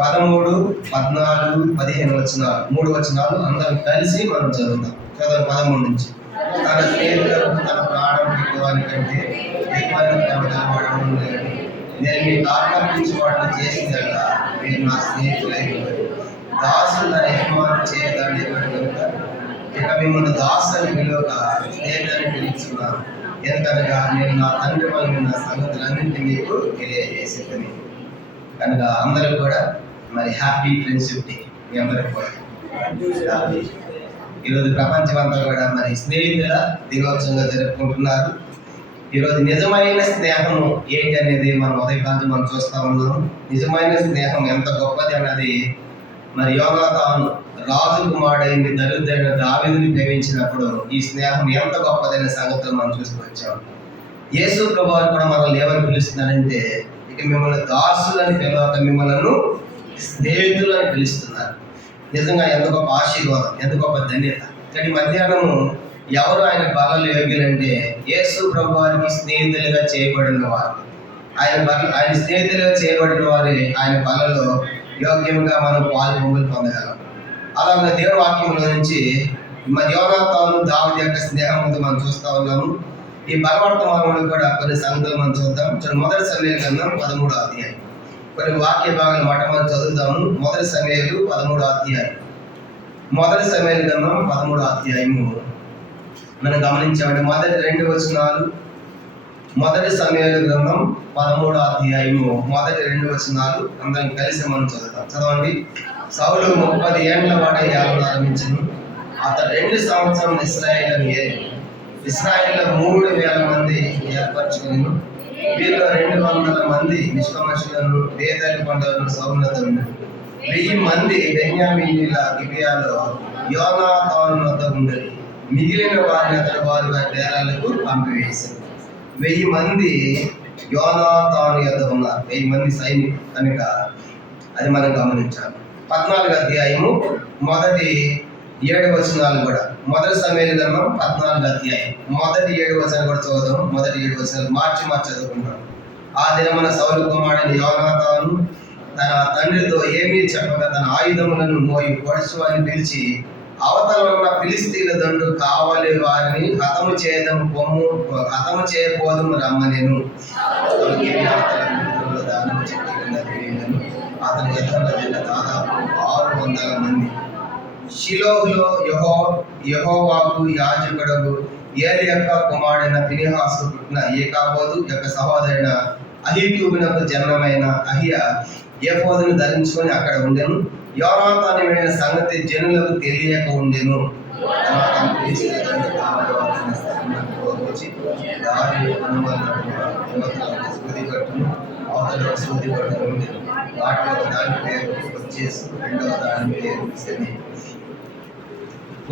13, 14, 15 వచనాలు, 3 వచనాలు అందరం కలిసి మనం చదువుతాం. చదవండి 13 నుంచి. తన స్నేహితులకు తన ప్రాణం పెట్టుకోవాలి కంటే ఎక్కువైన ప్రేమ కలవడం లేదు. నేను మీకు ఆజ్ఞాపించి వాటిని చేసిందల్లా మీరు నా స్నేహితులై ఉన్నారు. దాసులు నన్ను యజమానులు చేయదాన్ని కనుక ఇక మిమ్మల్ని దాసుని పిలువక స్నేహితులని పిలుస్తున్నాను. ఎందుకనగా నేను నా తండ్రి వల్ల నా సంగతులన్నింటినీ మీకు తెలియజేసేదని. కనుక అందరూ కూడా మరి హ్యాపీ ఫ్రెండ్షిప్ డే మీ అందరికి కూడా. ఈరోజు ప్రపంచం అంతా కూడా మరి స్నేహితుల దినోత్సవంగా జరుపుకుంటున్నారు. ఈరోజు నిజమైన స్నేహం ఏంటి అనేది మనం ఉదయకాంతం మనం చూస్తూ ఉన్నాం. నిజమైన స్నేహం ఎంత గొప్పది అన్నది మరి యోనాతాను రాజు కుమారుడైన దరిద్రుడైన దావీదుని ప్రేమించినప్పుడు ఈ స్నేహం ఎంత గొప్పదైన సంగతులు మనం చూస్తూ వచ్చాం. యేసు ప్రభువు కూడా మనల్ని ఏమని పిలుస్తున్నారంటే ఇక మిమ్మల్ని దాసులని పిలవక మిమ్మల్ని స్నేహితులని పిలుస్తున్నారు. నిజంగా ఎంత గొప్ప ఆశీర్వాదం, ఎంత గొప్ప ధన్యత. కానీ మధ్యాహ్నము ఎవరు ఆయన బలలో యోగ్యులంటే యేసు ప్రభు వారికి స్నేహితులుగా చేయబడిన వారు. ఆయన స్నేహితులుగా చేయబడిన వారి ఆయన బలలో యోగ్యంగా మనం పొందులు పొందగలం. అలాగే దేవుని వాక్యంలో నుంచి మరి యోనాతాను దావీదు యొక్క స్నేహం ముందు మనం చూస్తూ ఉన్నాము. ఈ బలవర్తమానంలో కూడా కొన్ని సంగతులు మనం చూద్దాం. మొదటి సమూయేలు గ్రంథం 13వ అధ్యాయం కొన్ని వాక్య భాగాలు మనం చదువుతాము. మొదటి సమూయేలు 13వ అధ్యాయం. మొదటి సమూయేలు గ్రంథం 13వ అధ్యాయము మనం గమనించామంటే మొదటి 2 వచనాలు. మొదటి సమూయేలు గ్రంథం 13వ అధ్యాయము మొదటి 2 వచనాలు అందరం కలిసి మనం చదువుతాం. చదవండి. సౌలు 30 ఏళ్ల వాడే యాలను ఆరంభించను. అతను 2 సంవత్సరం ఇశ్రాయేలు 3,000 మంది ఏర్పరచుకుని వీరిలో 200 మంది నిష్కమషులను పేదలు కొండలను సౌలతో 1000 మంది బెన్యామీనీల గిబియాలో యోనాతాను వద్ద ఉండేది. మిగిలిన వారిని అతడు వారి డేరాలకు పంపివేశారు. 1000 మంది యోనాతాను యొద్ద ఉన్నారు. 1000 మంది సైనికులు కనుక అది మనం గమనించాలి. 14వ అధ్యాయము మొదటి 7 వచనాలు కూడా మొదటి సమూయేలు గ్రంథం 14వ అధ్యాయం మొదటి 7 వచనాలు కూడా చదువుదాం. మొదటి 7 వచనాలు మార్చి చదువుకుంటాం. ఆ దినమున సౌలు కుమారుడైన యోనాతాను తన తండ్రితో ఏమీ చెప్పక తన ఆయుధములను మోయి పొడుచు అని పిలిచి అవతల ఉన్న ఫిలిష్తీయుల దండు కావలి వారిని హతము చేయబోదుము రమ్మనెను. అతని ఎదురున్న దాదాపు 600 మంది. షిలోహులో యెహోవాకు యాజకుడు ఏలి యొక్క కుమారుడైన ఫినెహాసు పుట్టిన ఏకాబోదు యొక్క సహోదరుడైన అహీటూబునకు జన్మమైన అహియా ఏఫోదును ధరించుకొని అక్కడ ఉండెను. యోనాతాను వెళ్ళిన సంగతి జనులకు తెలియక ఉండెను.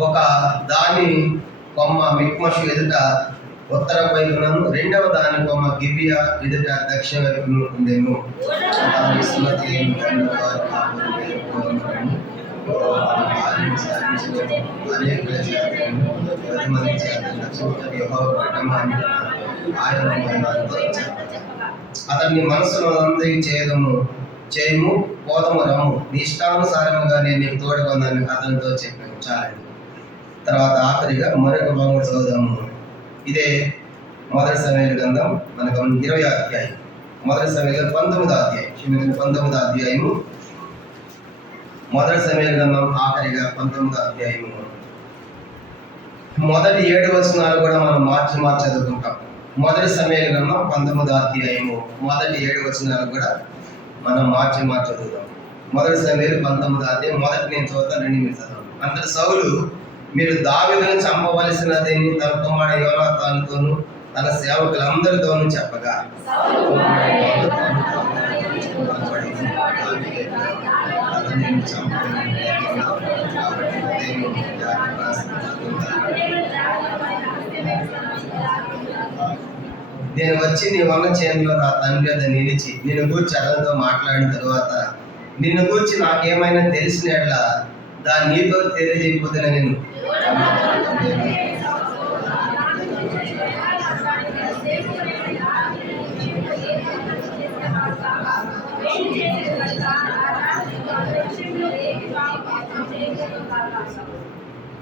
ఒక దాని కొమ్మ మిక్మషు ఎదుట ఉత్తర వైపునను, రెండవ దాని కొమ్మ గిబియా ఎదుట దక్షిణ వైపును ఉండేను. అతన్ని మనసులో చేయము పోదము రమ్ము, నీ ఇష్టానుసారముగా నేను నీకు తోడుగా ఉందని అతనితో చెప్పాను. చాలండి. తర్వాత ఆఖరిగా మరొక భాగం చదువుదాము. ఇదే మొదటి సమూయేలు గ్రంథం మనకు 20వ అధ్యాయం. మొదటి సమూయేలు 19వ అధ్యాయం 19వ అధ్యాయము మొదటి సమూయేలు గ్రంథం ఆఖరిగా 19వ అధ్యాయము మొదటి 7 వచనాలు కూడా మనం మార్చి చదువుకుంటాం. మొదటి సమూయేలు గ్రంథం 19వ అధ్యాయము మొదటి 7 వచనాలు కూడా మనం మార్చి చదువుతాం. మొదటి సమూయేలు 19వ అధ్యాయం మొదటి నేను చదువుతాను, 2 మీరు చదవండి. అంతటి సౌలు మీరు దావీదును చంపవలసినది తన కుమారుడు యోనాతానుతోను తన సేవకులందరితోనూ చెప్పగా నేను వచ్చి నీ వల్ల చేనులో నా తండ్రి అది నిలిచి నిన్ను గూర్చి అతనితో మాట్లాడిన తరువాత నిన్ను గూర్చి నాకేమైనా తెలిసిన దాన్ని నీతో తెలియజేయకపోతే నేను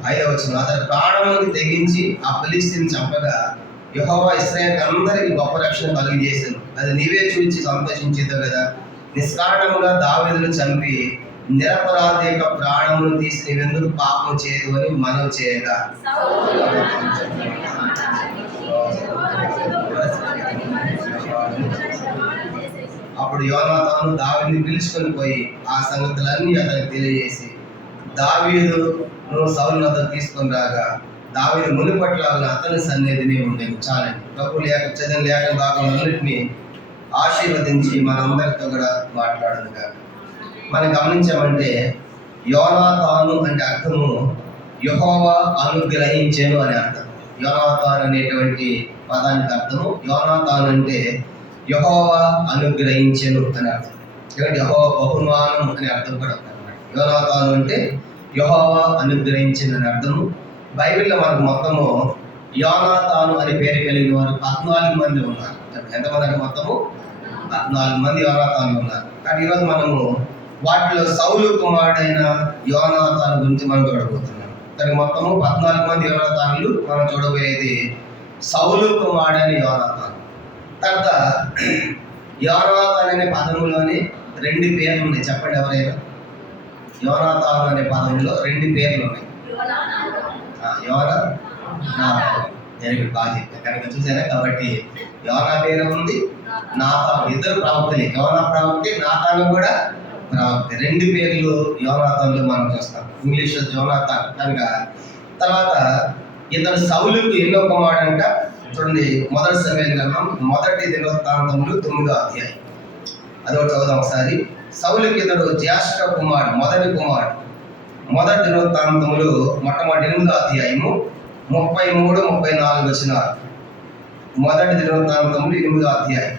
5వ వచనం, అతని ప్రాణములను తెగించి ఆ ఫిలిష్తీయుని చంపగా యెహోవా ఇశ్రాయేలు అందరికి గొప్ప రక్షణ కలిగజేశాను, అది నీవే చూచి సంతోషించేది కదా. నిష్కారణముగా దావీదును చంపి నిరపరాధి యొక్క ప్రాణమును తీసి నీవెందుకు పాపం చేయదు అని మనవి చేయగా, అప్పుడు యోనాతాను దావీదుని పిలుచుకొని పోయి ఆ సంగతులన్నీ అతనికి తెలియజేసి, దావీదును సౌలు వద్దకు తీసుకొని రాగా దావీదు మునిపట్లాగా అతని సన్నిధిని ఉండేది. చాలండి. ప్రభు చదివిన లేఖన భాగములన్నింటినీ ఆశీర్వదించి మనందరితో కూడా మాట్లాడదుగా. మనం గమనించామంటే యోనాతాను అంటే అర్థము యెహోవా అనుగ్రహించెను అని అర్థం. యోనాతాను అనేటువంటి పదానికి అర్థము, యోనాతాను అంటే యెహోవా అనుగ్రహించెను అని అర్థం. ఎందుకంటే యెహోవా బహుమానం అనే అర్థం కూడా అన్నమాట. యోనాతాను అంటే యెహోవా అనుగ్రహించెను అని అర్థము. బైబిల్లో మనకు మొత్తము యోనాతాను అనే పేరు కలిగిన వారు 14 మంది ఉన్నారు. ఎంతమంది అంటే మొత్తము 14 మంది యోనాతానులు ఉన్నారు. కానీ ఈరోజు మనము వాటిలో సౌలు కుమారుడైన యోనాతాను గురించి మనం చూడబోతున్నాం. కానీ మొత్తము 14 మంది యోనాతానులు మనం చూడబోయేది సౌలు కుమారుడైన యోనాతాను. తర్వాత యోనాతాను అనే పదములోని 2 పేర్లు ఉన్నాయి. చెప్పండి ఎవరైనా. యోనాతాను అనే పదంలో 2 పేర్లు ఉన్నాయి. యోనా నాతాను. నేను బాగా చెప్పాను కనుక చూసారా. కాబట్టి యోనా పేరు ఉంది, నాతాను, ఇద్దరు ప్రవక్తలే. యోనా ప్రవక్తే, నాతాను కూడా ప్రవక్తే. 2 పేర్లు యోనాతానులో మనం చూస్తాం. ఇంగ్లీష్లో జోనాతాన్ కనుక. తర్వాత ఇతను సౌలుకు ఎన్నో కుమారుడంట. చూడండి, 1 సమూయేలు గ్రంథం 1 దినవృత్తాంతములు 9వ అధ్యాయం. అదొకటి చదువుదాం ఒకసారి. సౌలుకి ఇతడు జ్యేష్ఠ కుమారుడు, మొదటి కుమారుడు. 1 దినవృత్తాంతములు మొట్టమొదటి 8వ అధ్యాయము 33, 34 వచనాలు. 1 దినవృత్తాంతములు 8వ అధ్యాయం.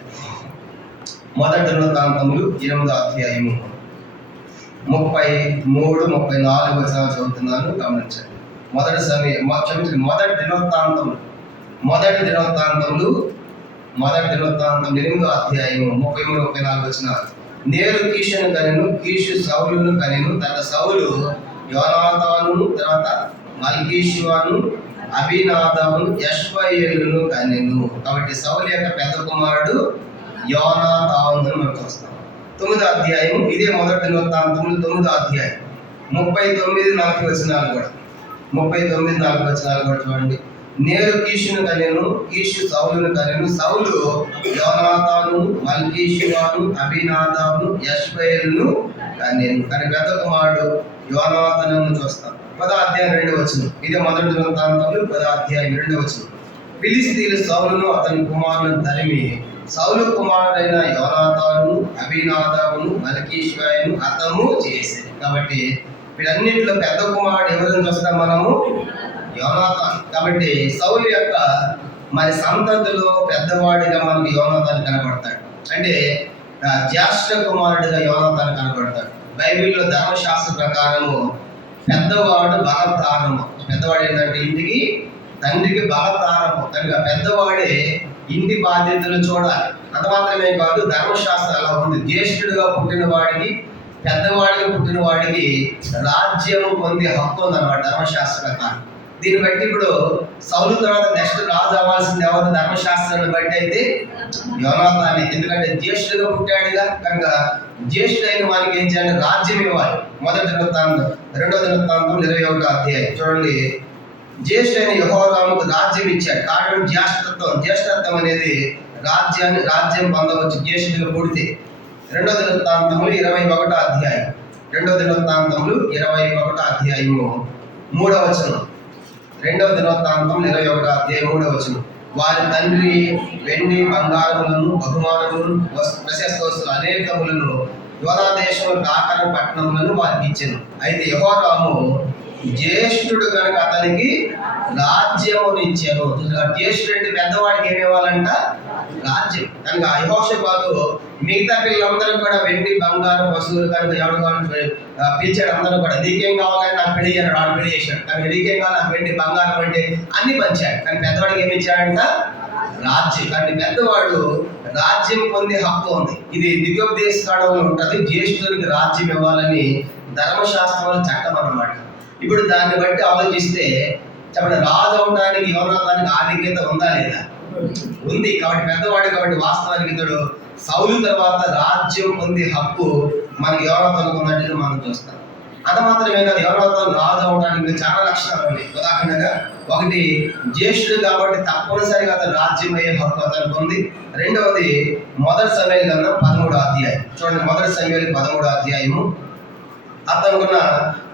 1 దినవృత్తాంతములు 8వ అధ్యాయము 33, 34 వచనాలు చదువుతున్నాను, గమనించండి. మొదటి దినవృత్తాంతములు 8వ అధ్యాయము 33, 34 వచనాలు. నేరు కీషును కనెను, కీషు సౌలును కనెను. తర్వాత సౌలు యోనాతానును, తర్వాత మల్కీషువాను, అబీనాదాబును, యష్బయేలును కనెను. కాబట్టి సౌలు యొక్క పెద్ద కుమారుడు యోనాతాను అని మనం చూస్తాం. 9వ అధ్యాయం ఇదే 1 దినవృత్తాంతములు 9వ అధ్యాయం 39, 40 వచనాలు కూడా. 39, 40 వచనాలు కూడా చూడండి. నేరు కీషును కనెను, కీషు సౌలును కనెను. సౌలు యోనాతాను, మల్కీషువాను, అబీనాదాబును, యష్బయేలును కనెను. కానీ పెద్ద కుమారుడు యోనాతానును చూస్తాం. 10వ అధ్యాయం 2వ వచనం. ఇదే 1 దినవృత్తాంతములు 10వ అధ్యాయం 2వ వచనం. ఫిలిష్తీయులు సౌలును అతని కుమారులను తరిమి సౌలు కుమారుడైన యోనాతాను, అబీనాదాబును, మల్కీషువాను హతము చేశారు. కాబట్టి వీటన్నిటిలో పెద్ద కుమారుడు ఎవరిని చూస్తాం మనము? యోనాతాను. కాబట్టి సౌలు యొక్క మరి సంతతిలో పెద్దవాడిగా మనకు యోనాతాను కనబడతాడు. అంటే జ్యేష్ఠ కుమారుడిగా యోనాతాను కనబడతాడు. బైబిల్లో ధర్మశాస్త్ర ప్రకారము పెద్దవాడు బల ప్రారంభం. పెద్దవాడు ఏంటంటే ఇంటికి తండ్రికి బల ప్రారంభం. కనుక పెద్దవాడే ఇంటి బాధ్యతలు చూడాలి. అంత మాత్రమే కాదు, ధర్మశాస్త్రం అలా ఉంది. జ్యేష్ఠుడిగా పుట్టిన వాడికి, పెద్దవాడిగా పుట్టిన వాడికి రాజ్యము పొందే హక్కు ఉందన్నమాట ధర్మశాస్త్ర ప్రకారం. దీన్ని బట్టి ఇప్పుడు సౌలు తర్వాత నెక్స్ట్ రాజు అవ్వాల్సింది ఎవరు? ధర్మశాస్త్రాన్ని బట్టి అయితే యోనాతానే. ఎందుకంటే జ్యేష్ఠుడిగా పుట్టాడుగా. కనుక జ్యేష్ఠుడైన వారికి ఏం చేయాలి? రాజ్యం ఇవ్వాలి. 1 దినవృత్తాంతం 2వ దినవృత్తాంతం 21వ అధ్యాయం చూడండి. జ్యేష్ఠుడైన యెహోరాముకు రాజ్యం ఇచ్చాడు. కారణం జ్యేష్ఠత్వం అనేది రాజ్యం పొందవచ్చు జ్యేష్ఠుడిగా పుడితే. 2వ దినవృత్తాంతములు 21వ అధ్యాయం. 2వ దినవృత్తాంతములు 21వ అధ్యాయము 3వ వచనం. 2వ దినవృత్తాంతం 21వ అధ్యాయం 3వ వచనం. వారి తండ్రి వెండి బంగారములను, బహుమానములను, ప్రశస్త వస్తువులు అనేకములను యోధా దేశంలో కాకర పట్టణములను వారికి ఇచ్చెను. అయితే యెహోరాము జ్యేష్ఠుడు కనుక అతనికి రాజ్యమును ఇచ్చాను. జ్యేష్ఠుడు అంటే పెద్దవాడికి ఏమి ఇవ్వాలంట? రాజ్యం. కనుక యెహోషాపాతు మిగతా పిల్లలందరూ కూడా వెండి బంగారం వస్తువులు కనుక ఎవరు పిలిచాడు. అందరూ కూడా నీకేం కావాలని నాకు పెళ్లి చేయడు, వాడు పెళ్లి చేశాడు. కానీ నీకేం కావాలి? నాకు వెండి బంగారం అంటే అన్ని పంచాడు. కానీ పెద్దవాడికి ఏమి ఇచ్చాడంట? రాజ్యం. కానీ పెద్దవాడు రాజ్యం పొందే హక్కు ఉంది. ఇది దివ్యోపదేశ కాలంలో ఉంటుంది. జ్యేష్ఠుడికి రాజ్యం ఇవ్వాలని ధర్మశాస్త్రంలో చట్టం అన్నమాట. ఇప్పుడు దాన్ని బట్టి ఆలోచిస్తే చెప్పండి, రాజు అవడానికి యోనాతానికి ఆధిక్యత ఉందా లేదా? ఉంది. కాబట్టి పెద్దవాడు, కాబట్టి వాస్తవానికి ఇతడు సౌలు తర్వాత రాజ్యం పొందే హక్కు మనకి యోనాతానుకు ఉన్నట్టుగా మనం చూస్తాం. అంత మాత్రమే కాదు, యోనాతాను రాజు అవడానికి చాలా లక్షణాలు ఉన్నాయి. ఉదాహరణగా, ఒకటి, జ్యేష్ఠుడు కాబట్టి తప్పనిసరిగా అతను రాజ్యం అయ్యే హక్కు అతనికి ఉంది. రెండవది, మొదటి సమయాల గ్రంథం 13వ అధ్యాయం చూడండి. మొదటి సమయాలు 13వ అధ్యాయము.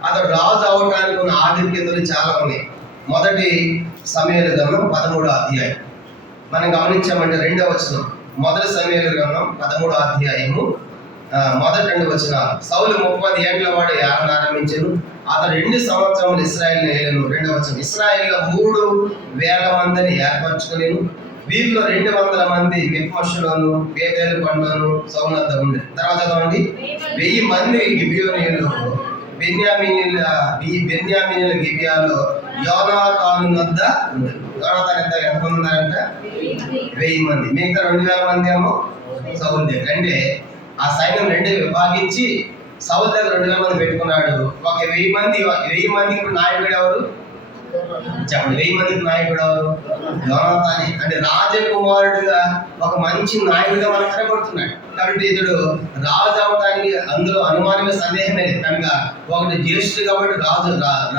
అతడు రాజు అవడానికి ఉన్న ఆధిక్యతలు చాలా ఉన్నాయి. మొదటి సమయాల గ్రంథం 13వ అధ్యాయం మనం గమనించామంటే 2వ వచనం. మొదటి సమయాల గ్రంథం 13వ అధ్యాయము మొదటి 2 వచనాలు. సౌలు 30 ఏళ్ల వాడు ఏలన ఆరంభించెను. అతడు 2 సంవత్సరములు ఇశ్రాయేలును ఏలెను. 2వ వచనం. ఇశ్రాయేలులో 3,000 మందిని ఏర్పరచుకొనెను. వీరిలో 200 మంది మిక్మషులోను బేతేలు పండ్లోను సౌలు వద్ద ఉండే. తర్వాత చదవండి. 1000 మంది గిబియోనీయులు బెన్యామీనుల గిబియాలో యోనాతాను వద్ద ఉండేది. యోనాతాను ఎంతమంది ఉన్నారంట? 1000 మంది. మిగతా 2,000 మంది ఏమో సౌలు దగ్గర. అంటే ఆ సైన్యం 2 విభాగించి సౌలు దగ్గర 2,000 మంది పెట్టుకున్నాడు. ఒక 1000 మందికి ఇప్పుడు నాయకుడు ఎవరు చెప్పండి? 1000 మందికి నాయకుడు ఎవరు? యోనాతానే. అంటే రాజకుమారుడుగా ఒక మంచి నాయకుడిగా మనకు కనబడుతున్నాడు. కాబట్టి ఇతడు రాజు అవడానికి అందులో అనుమానమే, సందేహమే లేదు. కనుక ఒకటి, జ్యేష్ఠుడు కాబట్టి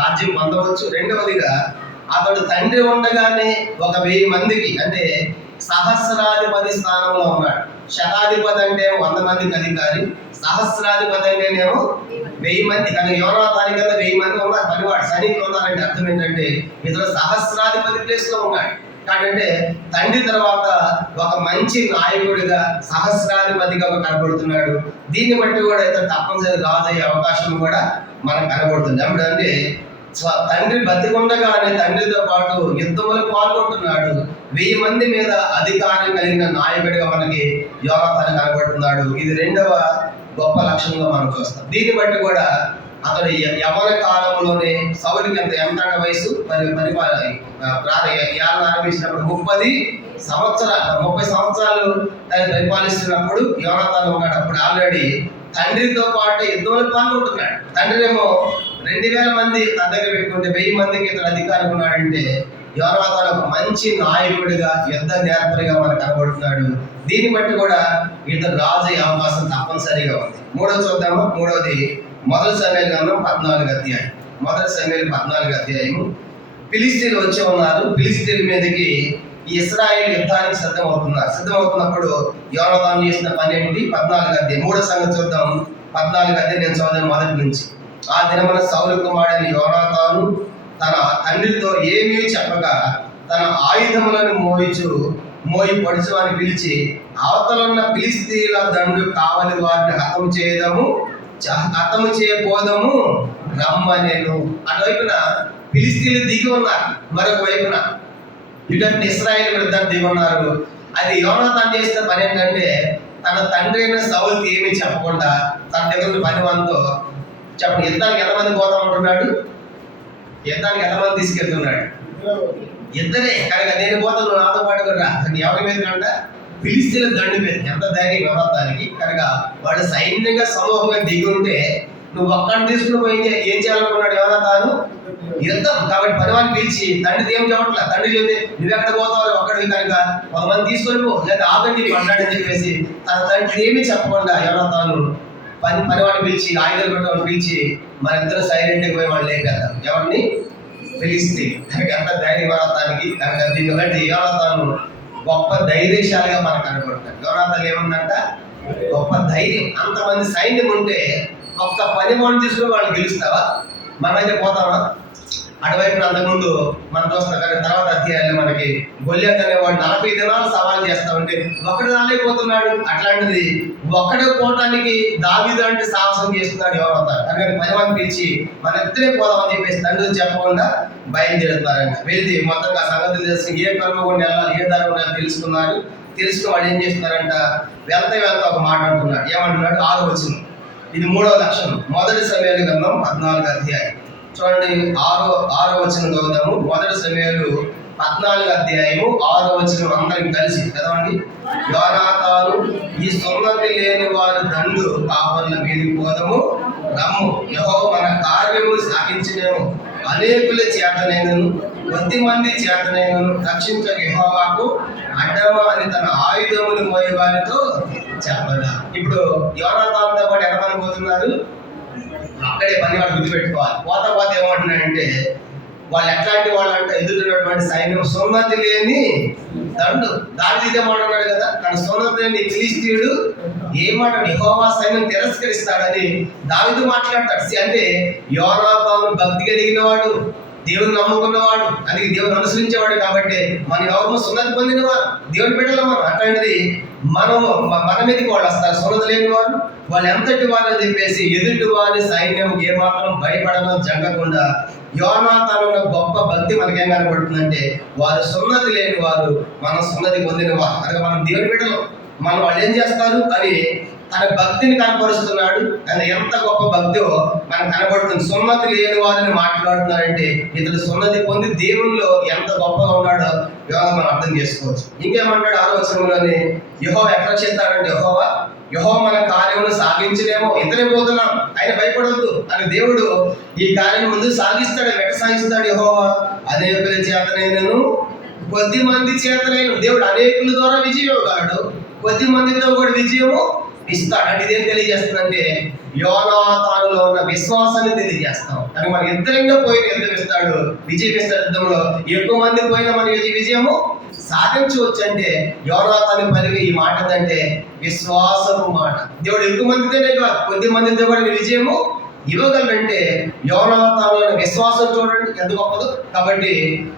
రాజ్యం పొందవచ్చు. రెండవదిగా, అతడు తండ్రి ఉండగానే ఒక 1000 మందికి, అంటే సహస్రాధిపతి స్థానంలో ఉన్నాడు. శతాధిపతి అంటే 100 మందికి అధికారి, సహస్రాధిపతి అంటేనేమో 1000 మంది. కానీ యోనాతాని కదా 1000 మంది ఉన్నారు, పనివాడు సైనికులు ఉన్నారంటే అర్థం ఏంటంటే ఇతడు సహస్రాధిపతి ప్లేస్ లో ఉన్నాడు. కాబట్టి తండ్రి తర్వాత ఒక మంచి నాయకుడిగా సహస్రాధిపతిగా కనబడుతున్నాడు. దీన్ని బట్టి కూడా ఇతను తప్పనిసరి రాజు అయ్యే అవకాశం కూడా మనకు కనబడుతుంది. అంటే తండ్రి బతికుండగానే తండ్రితో పాటు యుద్ధంలో పాల్గొంటున్నాడు. 1000 మంది మీద అధికారం కలిగిన నాయకుడిగా మనకి యోనాతాను కనబడుతున్నాడు. ఇది 2వ గొప్ప లక్షణంగా మనం చూస్తాం. దీన్ని బట్టి కూడా అతడు యవన కాలంలోనే సౌలుకి ఎంత వయసు ఆరంభించినప్పుడు 30 సంవత్సరాలు తను పరిపాలిస్తున్నప్పుడు యోనాతాను ఉన్నాడు. అప్పుడు ఆల్రెడీ తండ్రితో పాటు యుద్ధంలో పాల్గొంటున్నాడు. తండ్రినేమో 2,000 మంది తన దగ్గర పెట్టుకుంటే 1000 మందికి ఇతను అధికారం ఉన్నాడంటే యోనాతాను ఒక మంచి నాయకుడిగా, యుద్ధ నేర్పరిగా మనకు కనబడుతున్నాడు. దీన్ని బట్టి కూడా ఇతను రాజు అయ్యే అవకాశం తప్పనిసరిగా ఉంది. చూద్దాము. మూడవది, మొదటి సమయాల గ్రంథం 14వ అధ్యాయం. మొదటి సమయాలు 14వ అధ్యాయము. ఫిలిస్తీన్లు వచ్చి ఉన్నారు. ఫిలిస్తీన్ల మీదకి ఇశ్రాయేలు యుద్ధానికి సిద్ధమవుతున్నప్పుడు యోనాతాను చేసిన పని ఏంటి? 14వ అధ్యాయం. 3వ సంగతి చూద్దాం. 14వ అధ్యాయం నేను చదివాను మొదటి నుంచి. ఆ దినమున సౌలు కుమారుడైన యోనాతాను తన తండ్రితో ఏమీ చెప్పగా తన ఆయుధములను మోయి పొడుచు అని పిలిచి, అవతలున్న ఫిలిస్తీన్ల దండు కావలి వారిని హతము చేయబోదము రమ్మనేను. అటువైపున ఫిలిస్తీన్లు దిగి ఉన్నారు, మరొక వైపున ఇటు ఇశ్రాయేలు ఇద్దరు దిగి ఉన్నారు. అది యోనాతాను చేసిన పని ఏంటంటే తన తండ్రి అయిన సౌలుకి ఏమీ చెప్పకుండా తన దగ్గర పని వాళ్ళతో చెప్పండి, యుద్ధానికి ఎంతమంది పోతా ఉంటున్నాడు? యుద్ధానికి ఎంతమంది తీసుకెళ్తున్నాడు? ఇద్దరే. కనుక నేను పోతాను, నాతో పాటు కూడా. ఎవరి మీద కంట? ఫిలిస్తీన్ల దండు మీద. ఎంత ధైర్యం యోనాతానికి! కనుక వాడు సైన్యంగా సమూహంగా దిగి ఉంటే నువ్వు ఒక్కడిని తీసుకుని పోయి ఏం చేయాలనుకున్నాడు యోనాతాను? యుద్ధం. కాబట్టి పనివాడిని పిలిచి, తండ్రి ఏం చెప్పట్లా. తండ్రి చెబితే నువ్వెక్కడ పోతావు ఒక్కడివి, కనుక 100 మంది తీసుకొని పో, లేదా ఆగండి అన్నాడని చెప్పేసి తన తండ్రి ఏమీ చెప్పకుండా యోనాతాను పనివాడిని పిలిచి, ఆయుధాలు పెట్టవాడిని పిలిచి మనిద్దరు సైలెంట్గా పోయి వాళ్ళు లేపేద్దాం. ఎవరిని? ఫిలిస్తీన్. కనుక ఎంత ధైర్యం యోనాతానికి! కనుక దీన్ని బట్టి యోనాతాను గొప్ప ధైర్యశాలిగా మనకు కనబడతాడు. యోనాతాను ఏముందంట? గొప్ప ధైర్యం. అంతమంది సైన్యం ఉంటే ఒక్క పని వాళ్ళు తీసుకుని వాళ్ళు గెలుస్తావా? మనమైతే పోతామా? అటువైపు అంతకుముందు మనం చూస్తాం. కానీ తర్వాత అధ్యాయాలు మనకి గొల్లియాత్ అనేవాడు 40 దినాలు సవాల్ చేస్తా ఉంటే ఒక్కడు రాలేకపోతున్నాడు. అట్లాంటిది ఒక్కడే పోవటానికి దావీదు అంటే సాహసం చేస్తున్నాడు యోనాతాను. కానీ 10 మంది పిలిచి మన ఇద్దరే పోదామని చెప్పేసి తండ్రి చెప్పకుండా బయలుదేరుతారంట. వెళ్ళి మొత్తంగా సంగతులు తెలిసి ఏ కర్మకుండా వెళ్ళాలి, ఏ దారి ఉండాలి తెలుసుకున్నాడు. తెలుసుకుని వాళ్ళు ఏం చేస్తున్నారంట? వెళ్తా ఒక మాట అంటున్నాడు. ఏమంటున్నాడు? 6వ వచనం. ఇది 3వ లక్షణం. మొదటి సమయాల గ్రంథం 14వ అధ్యాయం చూడండి. 6వ వచనం చదువుదాము. మొదటి సమయాలు 14వ అధ్యాయము 6వ వచనం అందరం కలిసి చదవండి. యోనాతాను, ఈ సున్నతి లేని వారి దండు కాపర్ల మీదకి పోదము రమ్ము, యెహోవా మన కార్యములు సాగించినేమో, అనేకుల చేతనైనను కొద్ది మంది చేతనైనను రక్షించక యెహోవాకు అడ్డమా అని తన ఆయుధములు మోయవారితో చెప్పదా. ఇప్పుడు యోనాతానుతో పాటు ఎంతమంది పోతున్నారు? అక్కడే పని వాళ్ళు గుర్తుపెట్టుకోవాలి. పోత ఏమంటున్నాడంటే, వాళ్ళు ఎట్లాంటి వాళ్ళు అంటే ఎదుగుతున్నటువంటి సైన్యం సున్నతి లేని దండు. దావీదు ఏమంటున్నాడు కదా, తన సున్నతి లేని ఫిలిష్తీయుడు ఏమంటాడు, యెహోవా సైన్యం తిరస్కరిస్తాడని దావీదు మాట్లాడతాడు. అంటే యోనాతాను భక్తి కలిగిన వాడు, దేవుని నమ్ముకున్నవాడు, అది దేవుని అనుసరించేవాడు. కాబట్టి మనం ఎవరు సున్నతి పొందినవారు, దేవుని బిడ్డలు మనం. అట్లాంటిది మన మీదకి వాళ్ళు వస్తారు సున్నతి లేని వారు. వాళ్ళు ఎంతటి వారు అని చెప్పేసి ఎదుటి వారి సైన్యం ఏమాత్రం భయపడడం జరగకుండా యోనాతాను గొప్ప భక్తి మనకేం కనబడుతుందంటే, వారు సున్నతి లేని వారు, మనం సున్నతి పొందిన వారు. అనగా మనం దేవుని బిడ్డలు. మనం వాళ్ళు ఏం చేస్తారు అని తన భక్తిని కనపరుస్తున్నాడు. ఆయన ఎంత గొప్ప భక్తిో మనకు కనబడుతుంది. సున్నతి లేని వారిని మాట్లాడుతున్నారంటే ఇతడు సున్నతి పొంది దేవుల్లో ఎంత గొప్పగా ఉన్నాడో మనం అర్థం చేసుకోవచ్చు. ఇంకేమంటాడు 6వ వచనంలోనే, యెహోవా ఎట్లా చేస్తాడంటే, యెహోవా మన కార్యములు సాగించలేమో, ఇతనే పోతున్నాం, ఆయన భయపడవద్దు అని దేవుడు ఈ కార్యం ముందు సాగిస్తాడు. ఎట్లా సాగిస్తాడు? యెహోవా అనేకుల చేతనైనను కొద్ది మంది చేతనైన. దేవుడు అనేకుల ద్వారా విజయం ఇవ్వగలడు, కొద్ది మందితో కూడా విజయము ఇస్తాడు. అంటే ఇదేం తెలియజేస్తుందంటే, యోనాతానులో ఉన్న విశ్వాసాన్ని తెలియజేస్తాం. కానీ మన ఇద్దరంగా పోయిన యుద్ధం ఇస్తాడు, విజయం ఇస్తాడు. యుద్ధంలో ఎక్కువ మంది పోయిన మన విజయము సాధించవచ్చు. అంటే యోనాతాను పలికి ఈ మాట అంటే విశ్వాసపు మాట. దేవుడు ఎక్కువ మందితోనే కాదు, కొద్ది మందితో కూడా విజయము ఇవ్వగలంటే యోనాతానులో విశ్వాసం చూడండి ఎంత గొప్పదో. కాబట్టి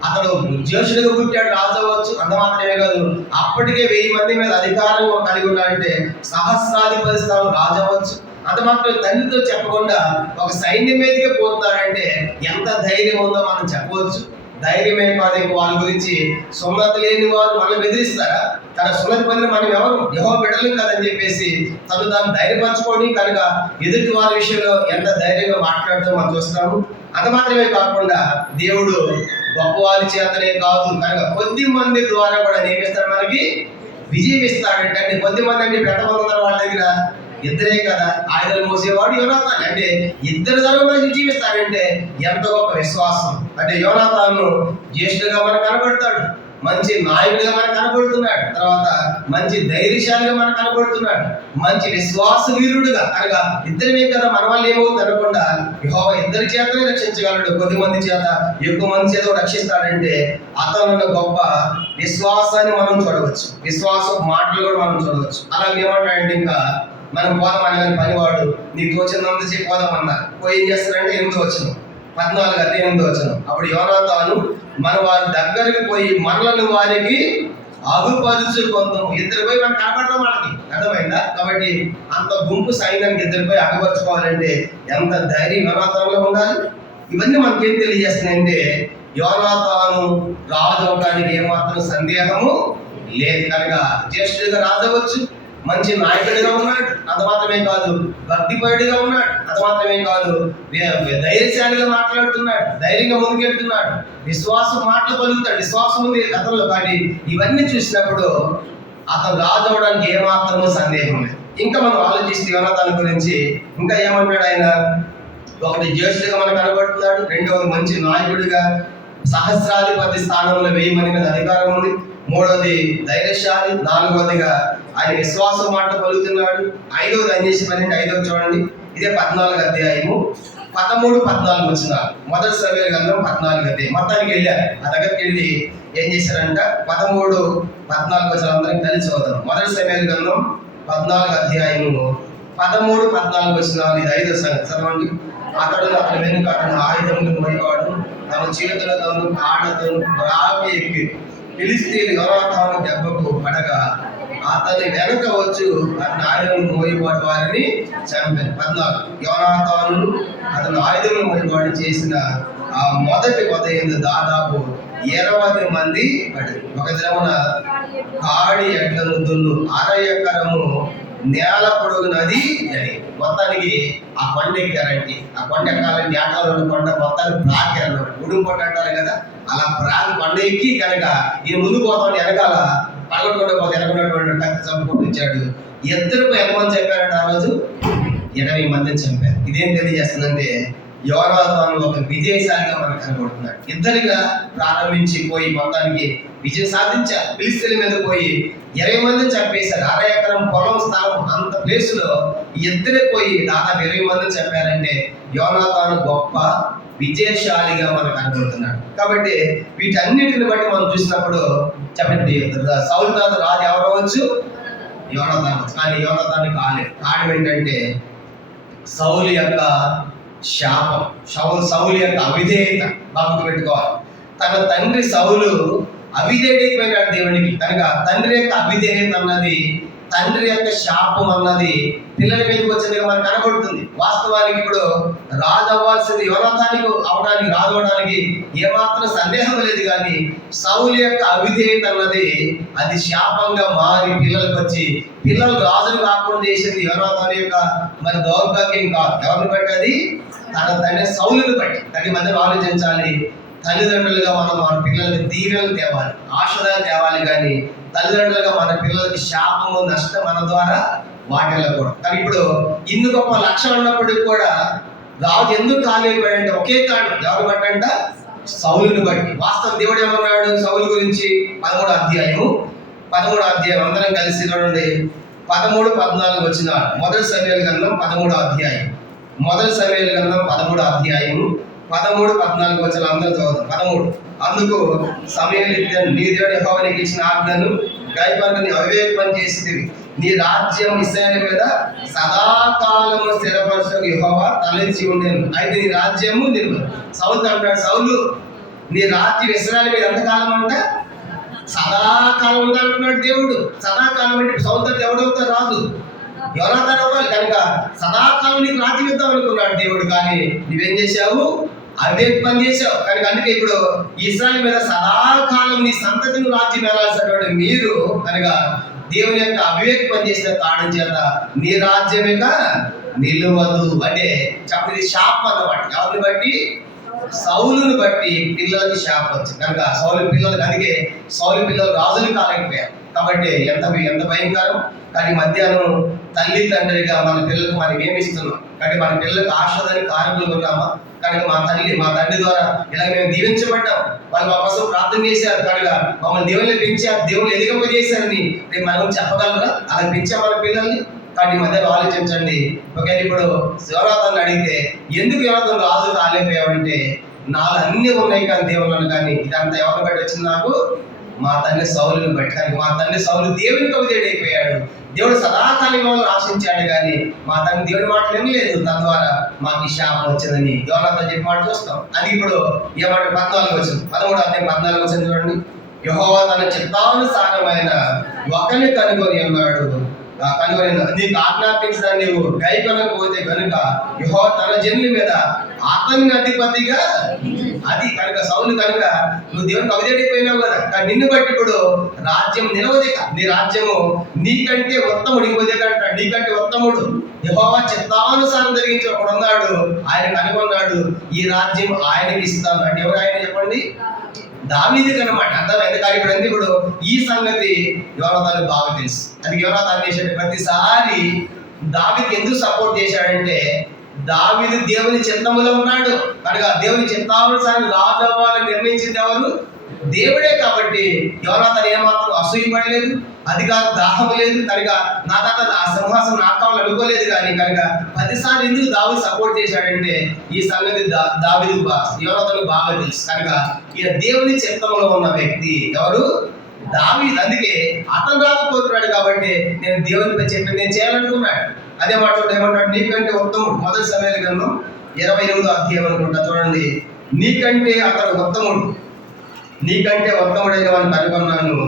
అతడు జ్యేష్ఠుడిగా పుట్టాడు, రాజు అవ్వచ్చు. అంత మాత్రమే కాదు, అప్పటికే 1000 మంది మీద అధికారం కలిగి ఉన్నాడంటే సహస్రాధిపతి స్థానం రాజు అవ్వచ్చు. అంత మాత్రం తండ్రితో చెప్పకుండా ఒక సైన్యం మీదకే పోతున్నాడంటే ఎంత ధైర్యం ఉందో మనం చెప్పవచ్చు. ధైర్యమే కాదు, వాళ్ళ గురించి సున్నతి లేని వారు మనల్ని బెదిరిస్తారా? తన సున్నతి పొందిన మనం ఎవరు? యెహోవా బిడ్డలు కాదని చెప్పేసి తాను ధైర్యపరచుకోండి. కనుక ఎదుటి వారి విషయంలో ఎంత ధైర్యంగా మాట్లాడుతూ మనం చూస్తాము. అంత మాత్రమే కాకుండా దేవుడు గొప్పవారి చేతనే కాదు, కనుక కొద్ది మంది ద్వారా కూడా నియమిస్తాడు, మనకి విజయం ఇస్తాడంటే. అంటే కొద్ది మంది అంటే ఎంతమంది ఉన్నారు వాళ్ళ దగ్గర? ఇద్దరే కదా. ఆయుధాలు మోసేవాడు యోనాతాను. అంటే ఇద్దరు ద్వారా మనకి జీవిస్తాడంటే ఎంత గొప్ప విశ్వాసం. అంటే యోనాతాను జ్యేష్ఠుడిగా మనకు కనబడతాడు, మంచి నాయకుడిగా మనకు కనబడుతున్నాడు, తర్వాత మంచి ధైర్యశాలిగా మనకు కనబడుతున్నాడు, మంచి విశ్వాస వీరుడుగా. అనగా ఇద్దరినే కదా, మన వాళ్ళు ఏమవుతుంది అనకుండా యెహోవా ఇద్దరి చేతనే రక్షించగలడు, కొద్ది మంది చేత ఎక్కువ మంది చేత రక్షిస్తాడంటే అతను గొప్ప విశ్వాసాన్ని మనం చూడవచ్చు, విశ్వాస మాటలు కూడా మనం చూడవచ్చు. అలాగే ఏమంటాడంటే, ఇంకా మనం పోదామని కానీ పనివాడు నీకు తోచినంత చెప్పి పోదామన్నా పోయి ఏం చేస్తాడంటే 8వ వచనం 14 అదే 8వ వచనం. అప్పుడు యోనాతాను మన వారి దగ్గరికి పోయి మనలను వారికి అగుపరుచుకుందాం. ఇద్దరు పోయి మనం కనపడతాం, వాళ్ళకి అర్థమైందా? కాబట్టి అంత గుంపు సైన్యానికి ఇద్దరు పోయి అగుపరుచుకోవాలంటే ఎంత ధైర్యం యోనాతానులో ఉండాలి. ఇవన్నీ మనకేం తెలియజేస్తున్నాయంటే, యోనాతాను రాజు అవడానికి ఏమాత్రం సందేహము లేదు. కనుక జ్యేష్ఠుడిగా రాజవచ్చు, మంచి నాయకుడిగా ఉన్నాడు, అంత మాత్రమే కాదు భక్తిపరుడిగా ఉన్నాడు, అంత మాత్రమే కాదు ధైర్యశాలిగా మాట్లాడుతున్నాడు, ధైర్యంగా ముందుకెళ్తున్నాడు, విశ్వాసం మాటలు పలుకుతాడు, విశ్వాసం ఉంది అతనిలో. కానీ ఇవన్నీ చూసినప్పుడు అతను రాజు అవడానికి ఏమాత్రమూ సందేహం లేదు. ఇంకా మనం ఆలోచిస్తే యోనాతాను గురించి ఇంకా ఏమంటాడు ఆయన? ఒకటి జ్యేష్ఠుడిగా మనకు కనబడుతున్నాడు, రెండవది మంచి నాయకుడిగా, సహస్రాధిపతి స్థానంలో 1000 మంది మీద అధికారం ఉంది, మూడవది ధైర్యశాలి, నాలుగవదిగా ఆయన విశ్వాసం మాట పలుకుతున్నాడు, ఐదవది ఆయన చేసి పని. 5వ చూడండి, ఇదే 14వ అధ్యాయము 13, 14 వచనాలు. మొదటి సమూయేలు గ్రంథం 14వ అధ్యాయం. మొత్తానికి వెళ్ళారు, ఆ దగ్గరికి వెళ్ళి ఏం చేశారంట 13, 14 వచనాలు అందరం కలిసి చదువుతాం. మొదటి సమూయేలు గ్రంథం 14వ అధ్యాయము 13, 14 వచనాలు. ఇది 5వ సంగతి చదవండి. అతడు అతని వెనుక అతని ఆయుధములు మోయవాడు, తమ చేతులతోను కాళ్ళతోను రావి ఎక్కి ఫిలిష్తీయులు యోనాతాను దెబ్బకు పడగా అతని వెనక వచ్చు అతని ఆయుధములు మోయవాడు వారిని చంపారు. 14 యోనాతాను అతని ఆయుధములు మోయవాడు చేసిన ఆ మొదటి ఉదయం దాదాపు 20 మంది పడి ఒక దినమున కాడి ఎడ్లను దున్ను 1/2 ఎకరము నేల పొడుగు నది అని. మొత్తానికి ఆ కొండ ఎక్కారంటే, ఆ కొండ ఎక్కాలంటే ఏటాలు కొండ మొత్తానికి ప్రాకారు ఉడుంపొట్టు అంటారు కదా, అలా కొండ ఎక్కి కనుక ఈ ముందు పోతాం వెనకాల పగలకుండా పోతే వెనకున్నటువంటి కత్తి చంపుకుంటూ ఇచ్చాడు. ఇద్దరు ఎంతమంది చెప్పారంట ఆ రోజు? 80 మందిని చంపారు. ఇదేం తెలియజేస్తుందంటే యోనాతాను ఒక విజయశాలిగా మనకు కనబడుతున్నాడు. ఇద్దరిగా ప్రారంభించి పోయి మొత్తానికి విజయం సాధించారు. ఫిలిష్తీయుల మీద పోయి 20 మందిని చంపేశారు. 6 ఎకరం పొలం స్థలం అంత ప్లేస్ లో ఇద్దరే పోయి దాదాపు 20 మందిని చంపారంటే యోనాతాను గొప్ప విజయశాలిగా మనకు కనబడుతున్నాడు. కాబట్టి వీటన్నిటిని బట్టి మనం చూసినప్పుడు చెప్పండి, సౌలు తర్వాత రాజు ఎవరు అవ్వచ్చు? యోనాతాను. కానీ యోనాతాను కాలేదు. కారణం ఏంటంటే సౌలు యొక్క శాపం, సౌలు యొక్క అవిధేయత. బాగా పెట్టుకోవాలి. తన తండ్రి సౌలు అవిధేయుడైపోయినాడు దేవునికి. కనుక తండ్రి యొక్క అవిధేయత అన్నది, తండ్రి యొక్క శాపం అన్నది పిల్లల మీదకి వచ్చిందిగా మనకు కనబడుతుంది. వాస్తవానికి ఇప్పుడు రాజు అవ్వాల్సింది యోనాతానికి అవడానికి, రాజు అవడానికి ఏమాత్రం సందేహం లేదు. కానీ సౌలు యొక్క అవిధేయత అన్నది అది శాపంగా మారి పిల్లలకు వచ్చి పిల్లలు రాజులు కాకుండా చేసింది యోనాతాను యొక్క మరి దౌర్భాగ్యం కాదు. ఎవరిని బట్టి? అది తన తండ్రి సౌలుని బట్టి. కానీ మధ్యలో ఆలోచించాలి, తల్లిదండ్రులుగా మనం మన పిల్లలకి దీవెనలు తేవాలి, ఆశీర్వాదాలు తేవాలి. కానీ తల్లిదండ్రులుగా మన పిల్లలకి శాపము, నష్టం మన ద్వారా వాటిల్లకూడదు. కానీ ఇప్పుడు ఇన్ని గొప్ప లక్ష్యం ఉన్నప్పటికీ కూడా రాజు ఎందుకు కాలేకపోయాడంటే ఒకే కారణం. ఎవరు బట్టి అంట? సౌలుని బట్టి. వాస్తవం దేవుడు ఏమన్నాడు సౌలు గురించి? 13వ అధ్యాయం అందరం కలిసి చూడండి. 13, 14 వచ్చినారు. మొదటి సమూయేలు గ్రంథం 13వ అధ్యాయం. 13వ అధ్యాయం 13, 14 వచ్చిన అందరూ చదువుతాం. 13. అందుకు సమూయేలు నీ దేవుడు యెహోవా నీకు ఇచ్చిన ఆజ్ఞను గైకొనని అవివేకం చేసితివి. నీ రాజ్యం ఇశ్రాయేలు మీద సదాకాలము స్థిరపరచు యెహోవా తలచి ఉండేను. అయితే నీ రాజ్యము నిలువదు. సౌలు అంటాడు, సౌలు నీ రాజ్యం ఇశ్రాయేలు మీద ఎంతకాలం అంట? సదాకాలం ఉందంటున్నాడు దేవుడు. సదాకాలం అంటే సౌలు ఎవడవుతారు? రాజు యోనాతాను అవ్వాలి. కనుక సదాకాలం నీకు రాజ్యం ఇద్దాం అనుకున్నాడు దేవుడు. కానీ నువ్వేం చేశావు? అవివేకం చేశావు. కనుక అందుకే ఇప్పుడు ఇశ్రాయేలు మీద సదాకాలం నీ సంతతిని రాజ్యం వెళ్ళాల్సినటువంటి మీరు కనుక దేవుని యొక్క అవివేకం చేసిన కారణం చేత నీ రాజ్యమేక నిలువదు. అంటే చెప్పది శాపం అన్నమాట. ఎవరిని బట్టి? సౌలుని బట్టి పిల్లలకి శాపం వచ్చింది. కనుక సౌలు పిల్లలకి, అందుకే సౌలు పిల్లలు రాజులు కాలేకపోయారు. కాబట్టి ఎంత భయంకరం. కానీ మధ్యాహ్నం తల్లి తండ్రిగా మన పిల్లలకు మనం ఏమిస్తున్నాం? కాబట్టి మన పిల్లలకు ఆశీర్వాదాన్ని కారకులు ఉన్నామా? కనుక మా తండ్రి ద్వారా ఇలా మేము దీవించబడ్డాం. వాళ్ళు మా కోసం ప్రార్థన చేశారు. కనుక మమ్మల్ని దేవుళ్ళు పెంచారు, దేవుళ్ళు ఎదిగంపజేశారని రేపు మనం చెప్పగలరా? అలా పెంచాం మన పిల్లల్ని. కాబట్టి మధ్యలో ఆలోచించండి. ఒకవేళ ఇప్పుడు యోనాతాను అడిగితే ఎందుకు యోనాతాను రాజు కాలేకపోయావంటే నాలో అన్ని ఉన్నాయి కానీ దేవుళ్ళను, కానీ ఇదంతా ఎవరిని బట్టి వచ్చింది? నాకు మా తండ్రి సౌలుని బట్టి. కానీ మా తండ్రి సౌలు దేవునికి అవిధేయుడు అయిపోయాడు. దేవుడు సదాకాలం వాళ్ళు ఆశించాడు కానీ మా తండ్రి దేవుడి మాట వినలేదు. తద్వారా మాకు ఈ శాపం వచ్చిందని యోనాతాను చెప్పి మాట చూస్తాం. అది ఇప్పుడు ఏమాట 14 వచ్చింది. 13వ అధ్యాయం 14 వచ్చింది చూడండి. యెహోవా తన చిత్తానుసారమైన ఒకరిని కనుగొని ఉన్నాడు. నీకు ఆజ్ఞాపించడాన్ని నీవు గైకొనకపోతే కనుక యెహోవా తన జనుల మీద అతని అధిపతిగా అది. కనుక సౌలు కనుక నువ్వు దేవునికి అవిధేయుడైపోయినావు కదా. కానీ నిన్ను బట్టి ఇప్పుడు రాజ్యం నిలవదేక. నీ రాజ్యము నీకంటే ఉత్తముడు ఇంకోదేకంట. నీకంటే ఉత్తముడు యెహోవా చిత్తానుసారం జరిగించి ఒకడు ఉన్నాడు, ఆయన కనుగొన్నాడు. ఈ రాజ్యం ఆయనకి ఇస్తాను అంటే ఎవరు ఆయన చెప్పండి? దావీదుకి అన్నమాట. అర్థమైంది. కానీ ఇప్పుడు ఈ సంగతి యోనాతాను బాగా తెలుసు. అది యోనాతాను చేసే ప్రతిసారి దావీదుకి ఎందుకు సపోర్ట్ చేశాడంటే దావీదు దేవుని చిత్తములో ఉన్నాడు. కనుక దేవుని చిత్తానుసారం రాజు అవ్వాలని నిర్ణయించింది ఎవరు? దేవుడే. కాబట్టి యోనాతాను ఏమాత్రం అసూయపడలేదు, అధికారం దాహం లేదు. కనుక నా తర్వాత ఆ సింహాసనం నాకు కావాలని అనుకోలేదు. కానీ కనుక 10 సార్లు ఎందుకు దావీదు సపోర్ట్ చేశాడంటే ఈ సంగతి దావీదు యోనాతాను బాగా తెలుసు. కనుక ఈయన దేవుని చిత్తంలో ఉన్న వ్యక్తి ఎవరు? దావీదు. అందుకే అతను రాకపోతున్నాడు కాబట్టి నేను దేవుని చెప్పింది నేను చేయాలనుకున్నాడు. అదే మాట ఏమంటాడు? నీకంటే ఉత్తముడు. మొదటి సమూయేలు గ్రంథం 28వ అధ్యాయం అనుకుంటా చూడండి. నీకంటే అతను ఉత్తముడు, నీకంటే ఉత్తముడైన వాడిని కనుగొన్నాను,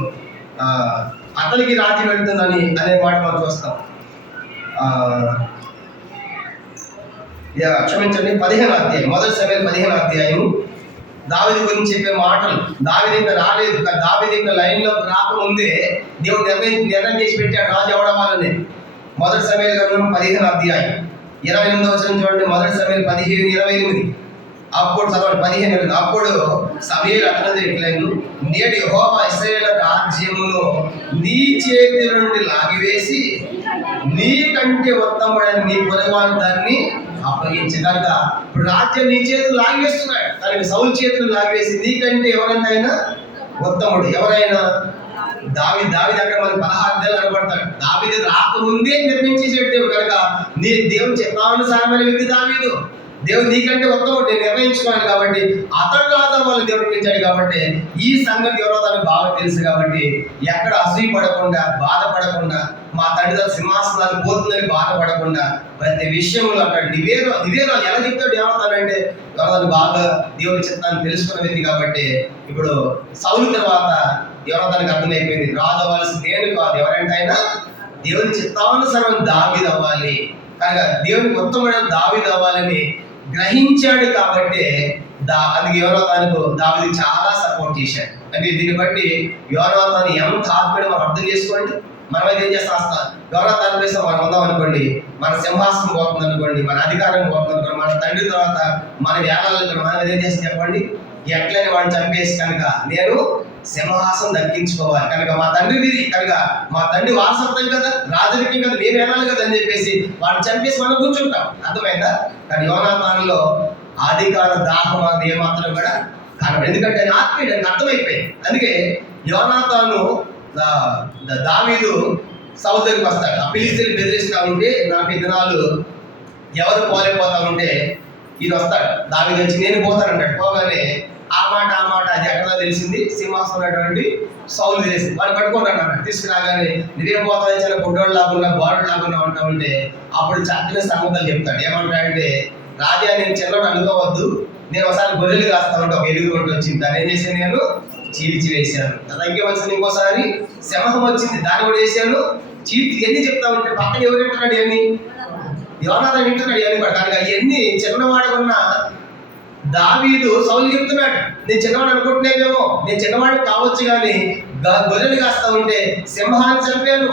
అతనికి రాజ్యం వెళ్తుందని అనే మాట మనం చూస్తాం. క్షమించండి, 15వ అధ్యాయం. మొదటి సమూయేలు 15వ అధ్యాయం దావీదు గురించి చెప్పే మాటలు. దావీదు ఇంకా రాలేదు. దావీదు ఇంకా లైన్లో రాకముందే దేవుడు నిర్ణయం చేసి పెట్టాడు రాజు ఎవడవాలని. మొదటి సమూయేలు గ్రంథం 15వ అధ్యాయం 28వ వచనం చూడండి. మొదటి సమూయేలు 15:28. అప్పుడు చదవండి 15. అప్పుడు సమూయేలు అతనితో ఇట్లనెను, నేడు యెహోవా ఇశ్రాయేలు రాజ్యమును నీ చేతి నుండి లాగివేసి నీకంటే ఉత్తముడని నీ పొరుగువాని దాన్ని అప్పగించి కనుక ఇప్పుడు రాజ్యం నీ చేతులు లాగివేస్తున్నాడు. తనకి సౌలు చేతులు లాగివేసి నీకంటే ఎవరైనా ఆయన ఉత్తముడు. ఎవరైనా దావీదు అక్కడ మనకి 16 నెలలు కనబడతాడు. దావీదు రాకముందే నిర్ణయించేసాడు దేవుడు. కనుక నీ దేవుని చిత్తానుసారమైన వ్యక్తి దావీదు. దేవుడు నీకంటే ఉత్తముడు నేను నిర్ణయించుకున్నాను కాబట్టి అతడు రాజా వాళ్ళు దేవుడు పిలిచాడు. కాబట్టి ఈ సంగతి ఎవరో తనకు బాగా తెలుసు. కాబట్టి ఎక్కడ అసూయ పడకుండా బాధపడకుండా మా తండ్రి సింహాసనాలు పోతుందని బాధపడకుండా ప్రతి విషయంలో అక్కడ నివేదన ఎలా చెప్తాడు ఏమవుతాడంటే ఎవరో బాగా దేవుడి చిత్తాన్ని తెలుసుకున్న వ్యక్తి. కాబట్టి ఇప్పుడు సౌలు తర్వాత ఎవరో తనకు అర్థమైపోయింది, రాజు అవ్వాల్సింది నేను కాదు, ఎవరంటే ఆయన దేవుని చిత్తానుసారం దావీదు అవ్వాలి. కనుక దేవుని ఉత్తమమైన దావీదు అవ్వాలని గ్రహించాడు. కాబట్టి అందుకే యోనాతానుకు దావీదు చాలా సపోర్ట్ చేశాడు. అంటే దీన్ని బట్టి యోనాతాను ఎంత ఆత్మీయుడో మనం అర్థం చేసుకోండి. మనమైతే ఏం చేస్తాం, యోనాతాను వేస్తే మనం ఉందాం అనుకోండి, మన సింహాసనం పోతుంది అనుకోండి, మన అధికారం పోతుంది అనుకోండి, మన తండ్రి తర్వాత మన వేళల్లో మనం ఏం చేస్తాం చెప్పండి, ఎట్లని వాడిని చంపేసి కనుక నేను సింహాసనం దక్కించుకోవాలి. కనుక మా తండ్రిది, కనుక మా తండ్రి వారసత్వం కదా, రాజరికం కదా, మేము వెళ్ళాలి కదా అని చెప్పేసి వాడిని చంపేసి మనం కూర్చుంటాం. అర్థమైందా? కానీ యోనాతానులో అధికార దాహం అనేది ఏమాత్రం కూడా కారణం. ఎందుకంటే ఆయన ఆత్మీయుడు, అని అర్థమైపోయింది. అందుకే యోనాతాను దావీదు సౌలు దగ్గరికి వస్తాడు. ఆ ఫిలిష్తీయులు బెదిరిస్తా ఉంటే నాకు ఈ దినాలు ఎవరు పోలేకపోతా ఉంటే ఈయన వస్తాడు. దావీదు వచ్చి నేను పోతానంటాడు. పోగానే ఆ మాట అది ఎక్కడ తెలిసింది, సింహాసనం ఉన్నటువంటి సౌలు తెలిసింది. వాడు పట్టుకున్నాడు అన్నాడు. తీసుకురాగానే నువ్వేం పోతావు, చాలా గుడ్డోడు లాగున్నా బాడు లాగున్నా ఉంటా ఉంటే అప్పుడు చక్కని సంగతులు చెప్తాడు. ఏమంటాడంటే, రాజా నేను చిన్నడు అనుకోవద్దు, నేను ఒకసారి గొర్రెలు కాస్తా ఉంటే ఒక ఎలుగు కొట్టి వచ్చింది, దాన్ని ఏం చేశాను నేను చీల్చి వేసాను. అలాగే వచ్చింది ఇంకోసారి సింహం వచ్చింది, దాన్ని కూడా వేసాను చీల్చి. ఎన్ని చెప్తా ఉంటే పక్కన ఎవరు వింటున్నాడు, ఇవన్నీ యోనాతాను వింటున్నాడు. ఇవన్నీ కూడా కనుక ఇవన్నీ చిన్నవాడుకున్నా దావీదు సౌలు చెప్తున్నాడు, నేను చిన్నవాడు అనుకుంటున్నానేమో, నేను చిన్నవాడు కావచ్చు కానీ గొర్రెలు కాస్తా ఉంటే సింహాన్ని చంపాను,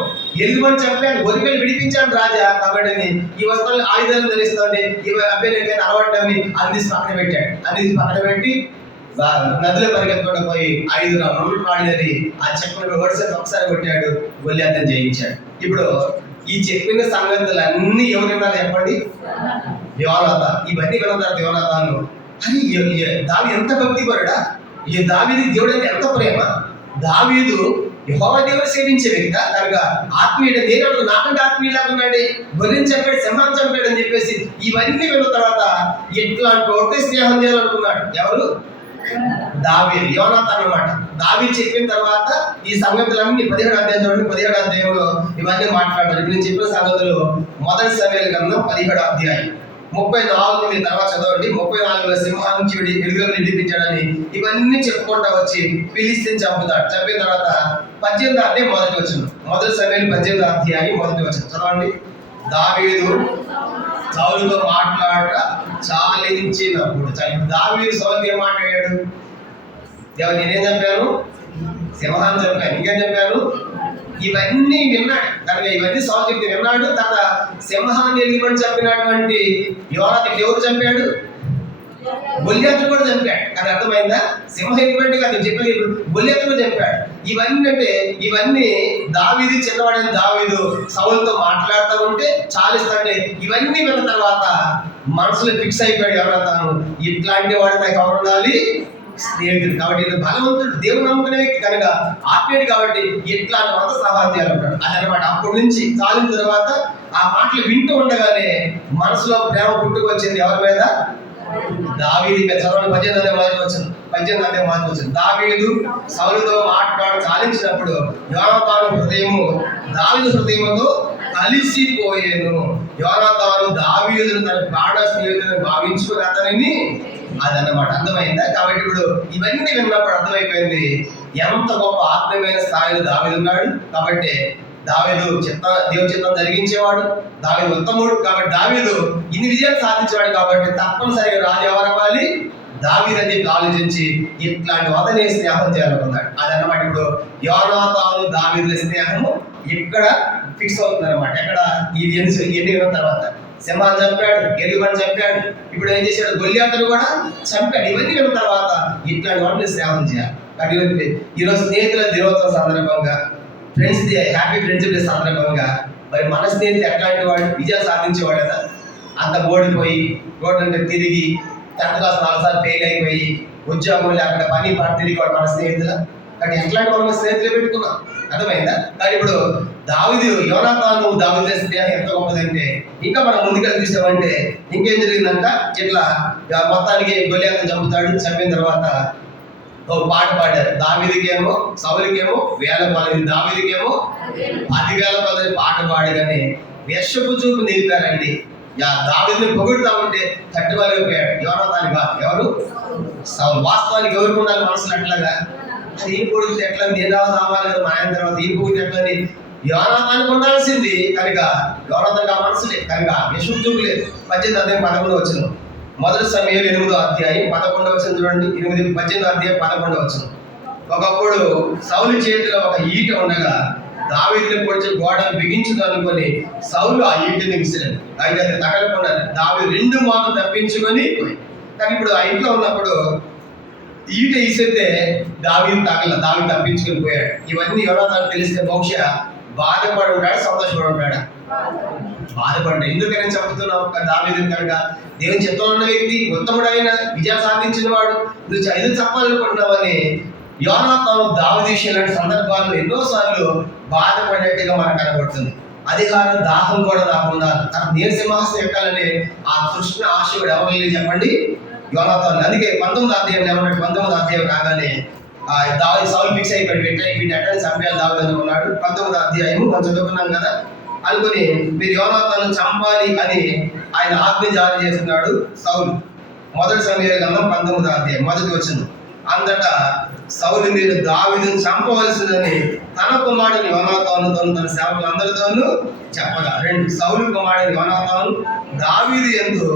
ఎలుగుని చంపాను, గొర్రెలు విడిపించాను రాజా. కాబట్టి ఈ వస్తువులు ఆయుధాలు ధరిస్తా ఉంటే ఇవి అభ్యర్థి అలవాటుని అందిసి పక్కన పెట్టాడు. అందిసి పక్కన పెట్టి నదిలో పరిగెత్తుకుండా పోయి 5 రాళ్ళు ఆడినది ఆ చెప్పిన ఓడిసేపు ఒకసారి కొట్టాడు, గొల్లియాతను జయించాడు. ఇప్పుడు ఈ చెప్పిన సంగతులన్నీ ఎవరు విన్నారు చెప్పండి, యోనాతాను. ఇవన్నీ విన్న తర్వాత యోనాతాను అని దావీదు ఎంత భక్తిపరుడా, ఈ దావీదు దేవుడు అంటే ఎంత ప్రేమ. దావీదు యెహోవా దేవుడు సేవించే వ్యక్తి కనుక ఆత్మీయుడు. నేను నాకంటే ఆత్మీయులాగా ఉన్నాడే, గొర్రెని చంపాడు, సింహాన్ని చంపాడు అని చెప్పేసి ఇవన్నీ విన్న తర్వాత ఇట్లాంటి ఒకటే స్నేహం చేయాలనుకున్నాడు. ఎవరు? దావీదు, యోనాతాను అన్నమాట. దావీదు చెప్పిన తర్వాత ఈ సంగతులన్నీ 17వ అధ్యాయం 17వ అధ్యాయంలో ఇవన్నీ మాట్లాడతారు. ఇప్పుడు నేను చెప్పిన సంగతులు 1 సమూయేలు గ్రంథం 17వ అధ్యాయం 34 తర్వాత చదవండి. 34లో సింహాల నుంచి ఎలుగులను విడిపించాడని ఇవన్నీ చెప్పుకుంటా వచ్చి ఫిలిష్తీయుని చంపుతాడు. చంపిన తర్వాత 18వ అధ్యాయం మొదటి వచనం, 1 సమూయేలు 18వ అధ్యాయం మొదటి వచనం చదవండి. దావీదు సౌలుతో మాట్లాడ చాలించినప్పుడు, దావీదు సౌలుతో ఏం మాట్లాడాడు, దేవుడు నేనేం చెప్పాను, సింహాన్ని చంపాను, ఇంకేం చెప్పాను, ఇవన్నీ విన్నాడు. కనుక ఇవన్నీ సౌలు చెప్తే విన్నాడు. తర్వాత సింహాన్ని ఎలుగుని చంపినటువంటి యోనాతాను ఎవరు చంపాడు, గొల్లియాతును కూడా చంపాడు. కానీ అర్థమైందా, సింహం ఎలుగుబంటి కాదు చెప్పేది, గొల్లియాతును చంపాడు. ఇవన్నీ అంటే ఇవన్నీ దావీదు చిన్నవాడని దావీదు సౌలుతో మాట్లాడుతూ ఉంటే చాలిస్తాడే. ఇవన్నీ విన్న తర్వాత మనసులో ఫిక్స్ అయిపోయాడు యోనాతాను, ఇట్లాంటి వాడు నాకు ఎవరు ఉండాలి, స్నేహితుడు. కాబట్టి ఇది బలవంతుడు, దేవుడు నమ్ముకునే వ్యక్తి కనుక ఆత్మీయుడు. కాబట్టి ఇట్లాంటి అంత సహాయం చేయాలంటాడు. అదనమాట. అప్పటి నుంచి చాలిన తర్వాత ఆ మాటలు వింటూ ఉండగానే మనసులో ప్రేమ పుట్టుకొచ్చింది. ఎవరి మీద? దావీదు మీద. చదవండి 18వ అధ్యాయం మొదటి వచనం. దావీదు సౌలుతో మాట్లాడి చాలించినప్పుడు యోనాతాను హృదయము దావీదు హృదయముతో కలిసిపోయేను. యోనాతాను దావీదును తన ప్రాణ స్నేహితులను భావించుకుని అతనిని, అదన్నమాట. అర్థమైందా? కాబట్టి ఇప్పుడు ఇవన్నీ విన్నప్పుడు అర్థమైపోయింది ఎంత గొప్ప ఆత్మీయమైన స్థాయిలో దావీదు ఉన్నాడు. కాబట్టి దావీదు దేవుని చిత్తం జరిగించేవాడు, దావీదు ఉత్తముడు. కాబట్టి దావీదు ఇన్ని విజయాలు సాధించేవాడు. కాబట్టి తప్పనిసరిగా రాజు ఎవరవ్వాలి, దావీదు అని చెప్పి ఆలోచించి ఇట్లాంటి వదనే స్నేహం చేయాలనుకున్నాడు. అదన్నమాట. ఇప్పుడు యోనాతాను దావీదుల స్నేహము ఇక్కడ ఫిక్స్ అవుతుంది అనమాట. ఎక్కడ ఇది ఎన్ని విన్న తర్వాత సింహాన్ని చంపాడు, ఎలుగుబంటిని చంపాడు, ఇప్పుడు ఏం చేశాడు, గొల్లియాతును కూడా చంపాడు. ఇవన్నీ విన్న తర్వాత ఇట్లాంటి వాటిని శ్రావణం చేయాలి. కాబట్టి ఈరోజు స్నేహితుల దినోత్సవం సందర్భంగా, friends day, happy friendship day సందర్భంగా మరి మన స్నేహితులు ఎట్లాంటి వాడు, విజయాలు సాధించేవాడు కదా. అంత ఓడిపోయి రోడ్డు అంటే తిరిగి 10th క్లాస్ 4 సార్లు ఫెయిల్ అయిపోయి ఉద్యోగం లేకుండా పని పాట తిరిగి వాడు మన స్నేహితుల. కాబట్టి ఎట్లాంటి వాళ్ళు మన స్నేహితులు పెట్టుకున్నాం, అర్థమైందా? కానీ ఇప్పుడు దావీదు, యోనాతాను దావీదు స్నేహం ఎంత గొప్పదంటే, ఇంకా మనం ముందుకు చూసామంటే ఇంకేం జరిగిందంట, ఇట్లా మొత్తానికి గొల్లియాతును చంపుతాడు. చంపిన తర్వాత ఓ పాట పాడారు. దావీదుకేమో సౌలుకేమో 1000 కొలది, దావీదుకేమో 10,000 కొలది పాట పాడగానే వ్యర్షపు చూపు నిలిపారండి. దావీదుని పొగుడుతా ఉంటే తట్టుకోలేకపోయాడు. యోనాతాను కాదు, ఎవరు? సౌలు. వాస్తవానికి ఎవరికి ఉండాలి మనసులు అట్లాగా? అది ఈ పొడితే ఎట్లా, నేను రావాలి కదా మా ఆయన తర్వాత ఈ పొగితే ఎట్లని యోనాతానికి ఉండాల్సింది. కనుక యోనాతానికి ఆ మనసు లేదు, కనుక వ్యర్షపు చూపు లేదు. 18వ అధ్యాయం 11వ వచనం, మొదటి సమూయేలు 8వ అధ్యాయం 11వ వచనం చూడండి. 18వ అధ్యాయం 11వ వచనం. ఒకప్పుడు సౌలు చేతిలో ఒక ఈట ఉండగా దావీదుని పొడిచి గోడ బిగించుదు అనుకొని సౌలు ఆ ఈటని విసిరాడు. అయితే అది తగలకుండా దావీదు 2 మార్లు తప్పించుకొని, కానీ ఇప్పుడు ఆ ఇంట్లో ఉన్నప్పుడు ఈట ఇసిరితే దావీదు దావీదు తప్పించుకొని పోయాడు. ఇవన్నీ యోనాతాను తెలిస్తే బహుశా బాధపడి ఉంటాడు, సంతోషపడి ఉంటాడు? బాధపడ్డా. ఎందుకని చెబుతున్నావు? దావీదు కనుక దేవుని చిత్తంలో ఉన్న వ్యక్తి, ఉత్తముడైన, విజయం సాధించిన వాడు, నువ్వు ఎందుకు చెప్పాలనుకుంటున్నావని యోనాతాను దావీదు ఇలాంటి సందర్భాల్లో ఎన్నోసార్లు బాధపడేట్టుగా మనకు కనబడుతుంది. అధికారం, దాహం కూడా రాకుండా నేను సింహాసనం ఎక్కాలని ఆ తృష్ణ ఆశ కూడా ఎవరు చెప్పండి, యోనాతాను. అందుకే 19వ అధ్యాయం ఏమన్నాడు, 19వ అధ్యాయం కాగానే దావీదు సౌలు ఫిక్స్ అయిపోయాడు, వీటిని ఎట్లా చంపేయాలి దావీదు అనుకున్నాడు. 19వ అధ్యాయము మనం చదువుకున్నాం కదా. అనుకుని మీరు యోనాతాను చంపాలి అని ఆయన ఆజ్ఞ జారీ చేస్తున్నాడు సౌలు. మొదటి సమూయేలు గ్రంథం 19వ అధ్యాయం 1వ వచనం. అంతటా సౌలు మీరు దావీదును చంపవలసిందని తన కుమారుని యోనాతానుతోను తన సేవకులందరితోనూ చెప్పగా, 2 సౌలు కుమారుని యోనాతాను దావీదు యందు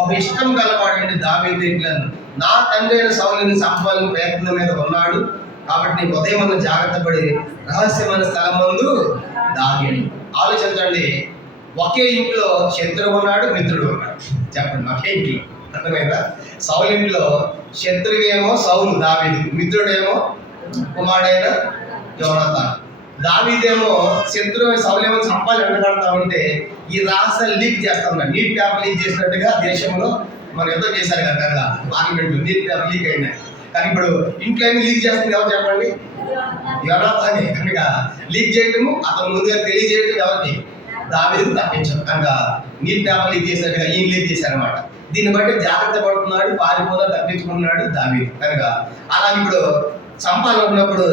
ఒక ఇష్టం గలవాడండి. దావీదు ఇట్లను, నా తండ్రి అయిన సౌలుని చంపాలని ప్రయత్నం మీద ఉన్నాడు, కాబట్టి నీకు ఉదయం జాగ్రత్త పడి రహస్యమైన స్థలం ముందు దాగేడు. ఆలోచించండి, ఒకే ఇంట్లో శత్రువు ఉన్నాడు, మిత్రుడు ఉన్నాడు. చెప్పండి, ఒకే ఇంట్లో. అర్థమైందా? సౌలు ఇంట్లో శత్రువేమో సౌలు దావీదు, మిత్రుడేమో కుమారుడైన యోనాతాను. దావీదేమో శత్రువు, సౌలేమో చంపాలి వెంటబడతా ఉంటే ఈ రహస్యాలు లీక్ చేస్తా ఉన్నాడు. నీట్ పేపర్ లీక్ చేసినట్టుగా దేశంలో మనం ఎంతో చేశారు కదా పార్లమెంట్లో, నీట్ పేపర్ లీక్ అయినాయి. కానీ ఇప్పుడు ఇంట్లో లీక్ చేస్తుంది ఎవరు చెప్పండి? యోనాతానే. కనుక లీక్ చేయటము, అతను ముందుగా తెలియజేయటం ఎవరికి? దావీదుకు తప్పించడం. కనుక నీట్ పేపర్ లీక్ చేసినట్టుగా ఈయన లీక్ చేశారనమాట. దీన్ని బట్టి జాగ్రత్త పడుతున్నాడు, పారిపోదా తప్పించుకున్నాడు దావీదు. కనుక అలా ఇప్పుడు చంపాలనుకున్నప్పుడు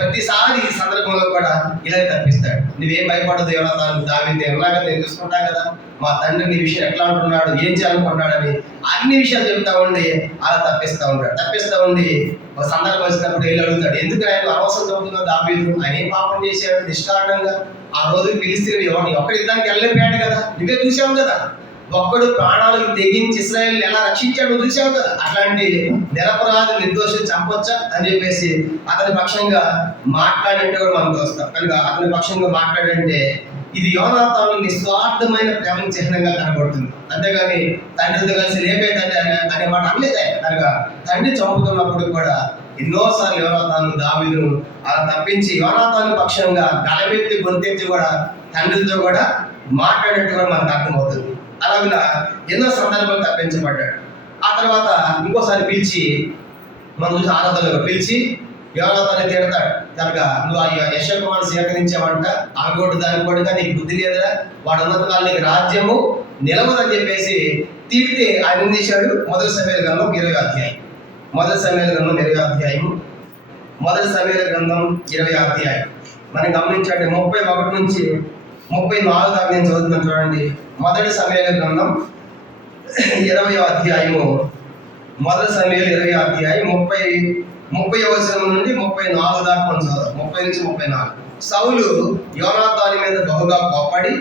ప్రతిసారి ఈ సందర్భంలో కూడా ఇలా తప్పిస్తాడు. నువ్వేం భయపడదు, యోనాతాను దావీదు ఎలాగా నేను చూసుకుంటా కదా, మా తండ్రి నీ విషయం ఎట్లా అంటున్నాడు, ఏం చేయాలనుకుంటున్నాడని అన్ని విషయాలు చెప్తా ఉండి అలా తప్పిస్తూ ఉంటాడు. తప్పిస్తూ ఉండి ఒక సందర్భం వచ్చినప్పుడు వెళ్ళి అడుగుతాడు, ఎందుకు ఆయన అవసరం చదువుతున్నావు దావీదు, ఆయన ఏం పాపం చేశాడు నిష్కారణంగా? ఆ రోజు పిలిస్తే ఒక్కడి యుద్ధానికి వెళ్ళిపోయాడు కదా, నువ్వే చూసావు కదా, ఒక్కడు ప్రాణాలకు తెగించి ఇశ్రాయేలుని ఎలా రక్షించాడో చూసావు కదా, అట్లాంటి నిరపరాధ నిర్దోషం చంపొచ్చా అని చెప్పేసి అతని పక్షంగా మాట్లాడంటే కూడా మనం చూస్తాం. కనుక అతని పక్షంగా మాట్లాడంటే ఇది యోనాతాను నిస్వార్థమైన ప్రేమ చిహ్నంగా కనబడుతుంది. అంతేగాని తండ్రితో కలిసి లేపేదంటే అనే మాట అనలేదే. కనుక తండ్రి చంపుతున్నప్పుడు కూడా ఎన్నోసార్లు యోనాతాను దావీదును అలా తప్పించి యోనాతాను పక్షంగా గలబెత్తి గొంతెత్తి కూడా తండ్రితో కూడా మాట్లాడేట్టు కూడా మనకు అర్థమవుతుంది. అలాగా ఎన్నో సందర్భాలు తప్పించబడ్డాడు. ఆ తర్వాత ఇంకోసారి పిలిచి మనం చూసి ఆరాధనలో పిలిచి యోనాతాన్ని తిడతాడు. కనుక నువ్వు ఆ యెషయా కుమారుని సేకరించావంట, ఆగోడు దాని కొడుక, నీకు బుద్ధి లేదురా, వాడు ఉన్నతకాలం నీకు రాజ్యము నిలవదని చెప్పేసి తిడితే ఆయన ఏం చేశాడు? మొదటి సమూయేలు గ్రంథం 20వ అధ్యాయం, మొదటి సమూయేలు గ్రంథం 20వ అధ్యాయము, మొదటి సమూయేలు గ్రంథం 20వ అధ్యాయం మనం గమనించండి. 31 నుంచి 34 దాకా నేను చదువుతున్నాను చూడండి. మొదటి సమూయేలు గ్రంథం 20వ అధ్యాయము, మొదటి సమూయేలు 20వ అధ్యాయం 30వ వచనం నుండి 34 దాకా మనం చదువు. 30 నుంచి 34. సౌలు యోనాతాను మీద బహుగా కోప్పడి,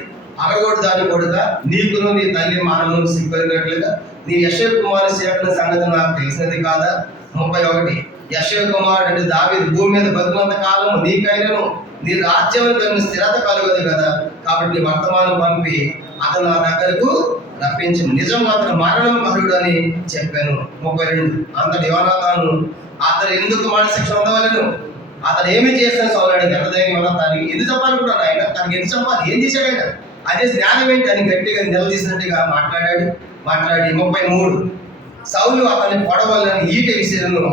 అగగొడు దాని కొడుక, నీకును నీ తల్లి మానవును సిగ్గుపడినట్లుగా నీ యెషయా కుమారుని సేవకుని సంగతి నాకు తెలిసినది కాదా? 31. యెషయా కుమారుడు అంటే దావీదు భూమి మీద బతుకున్నంత కాలము నీకైనను నీ రాజ్యం స్థిరత కలుగదు కదా, కాబట్టి వర్తమానం పంపి అతను నా దగ్గరకు రప్పించను, నిజంగా అతను మరణం అర్హుడు అని చెప్పాను. 32 అంతటి యోనాతాను అతను ఎందుకు మరణ శిక్ష ఉండవలను, అతను ఏమి చేస్తాను సౌలుడికి ఎంత ధైర్యం యోనాతానికి ఎందుకు చెప్పాలనుకుంటాను ఆయన, తనకి ఎందుకు చెప్పాలి, ఏం చేశాడు ఆయన, అదే జ్ఞానం ఏంటి అని గట్టిగా నిలదీసినట్టుగా మాట్లాడి 33 సౌలు అతని పొడవలని ఈట విసిరను,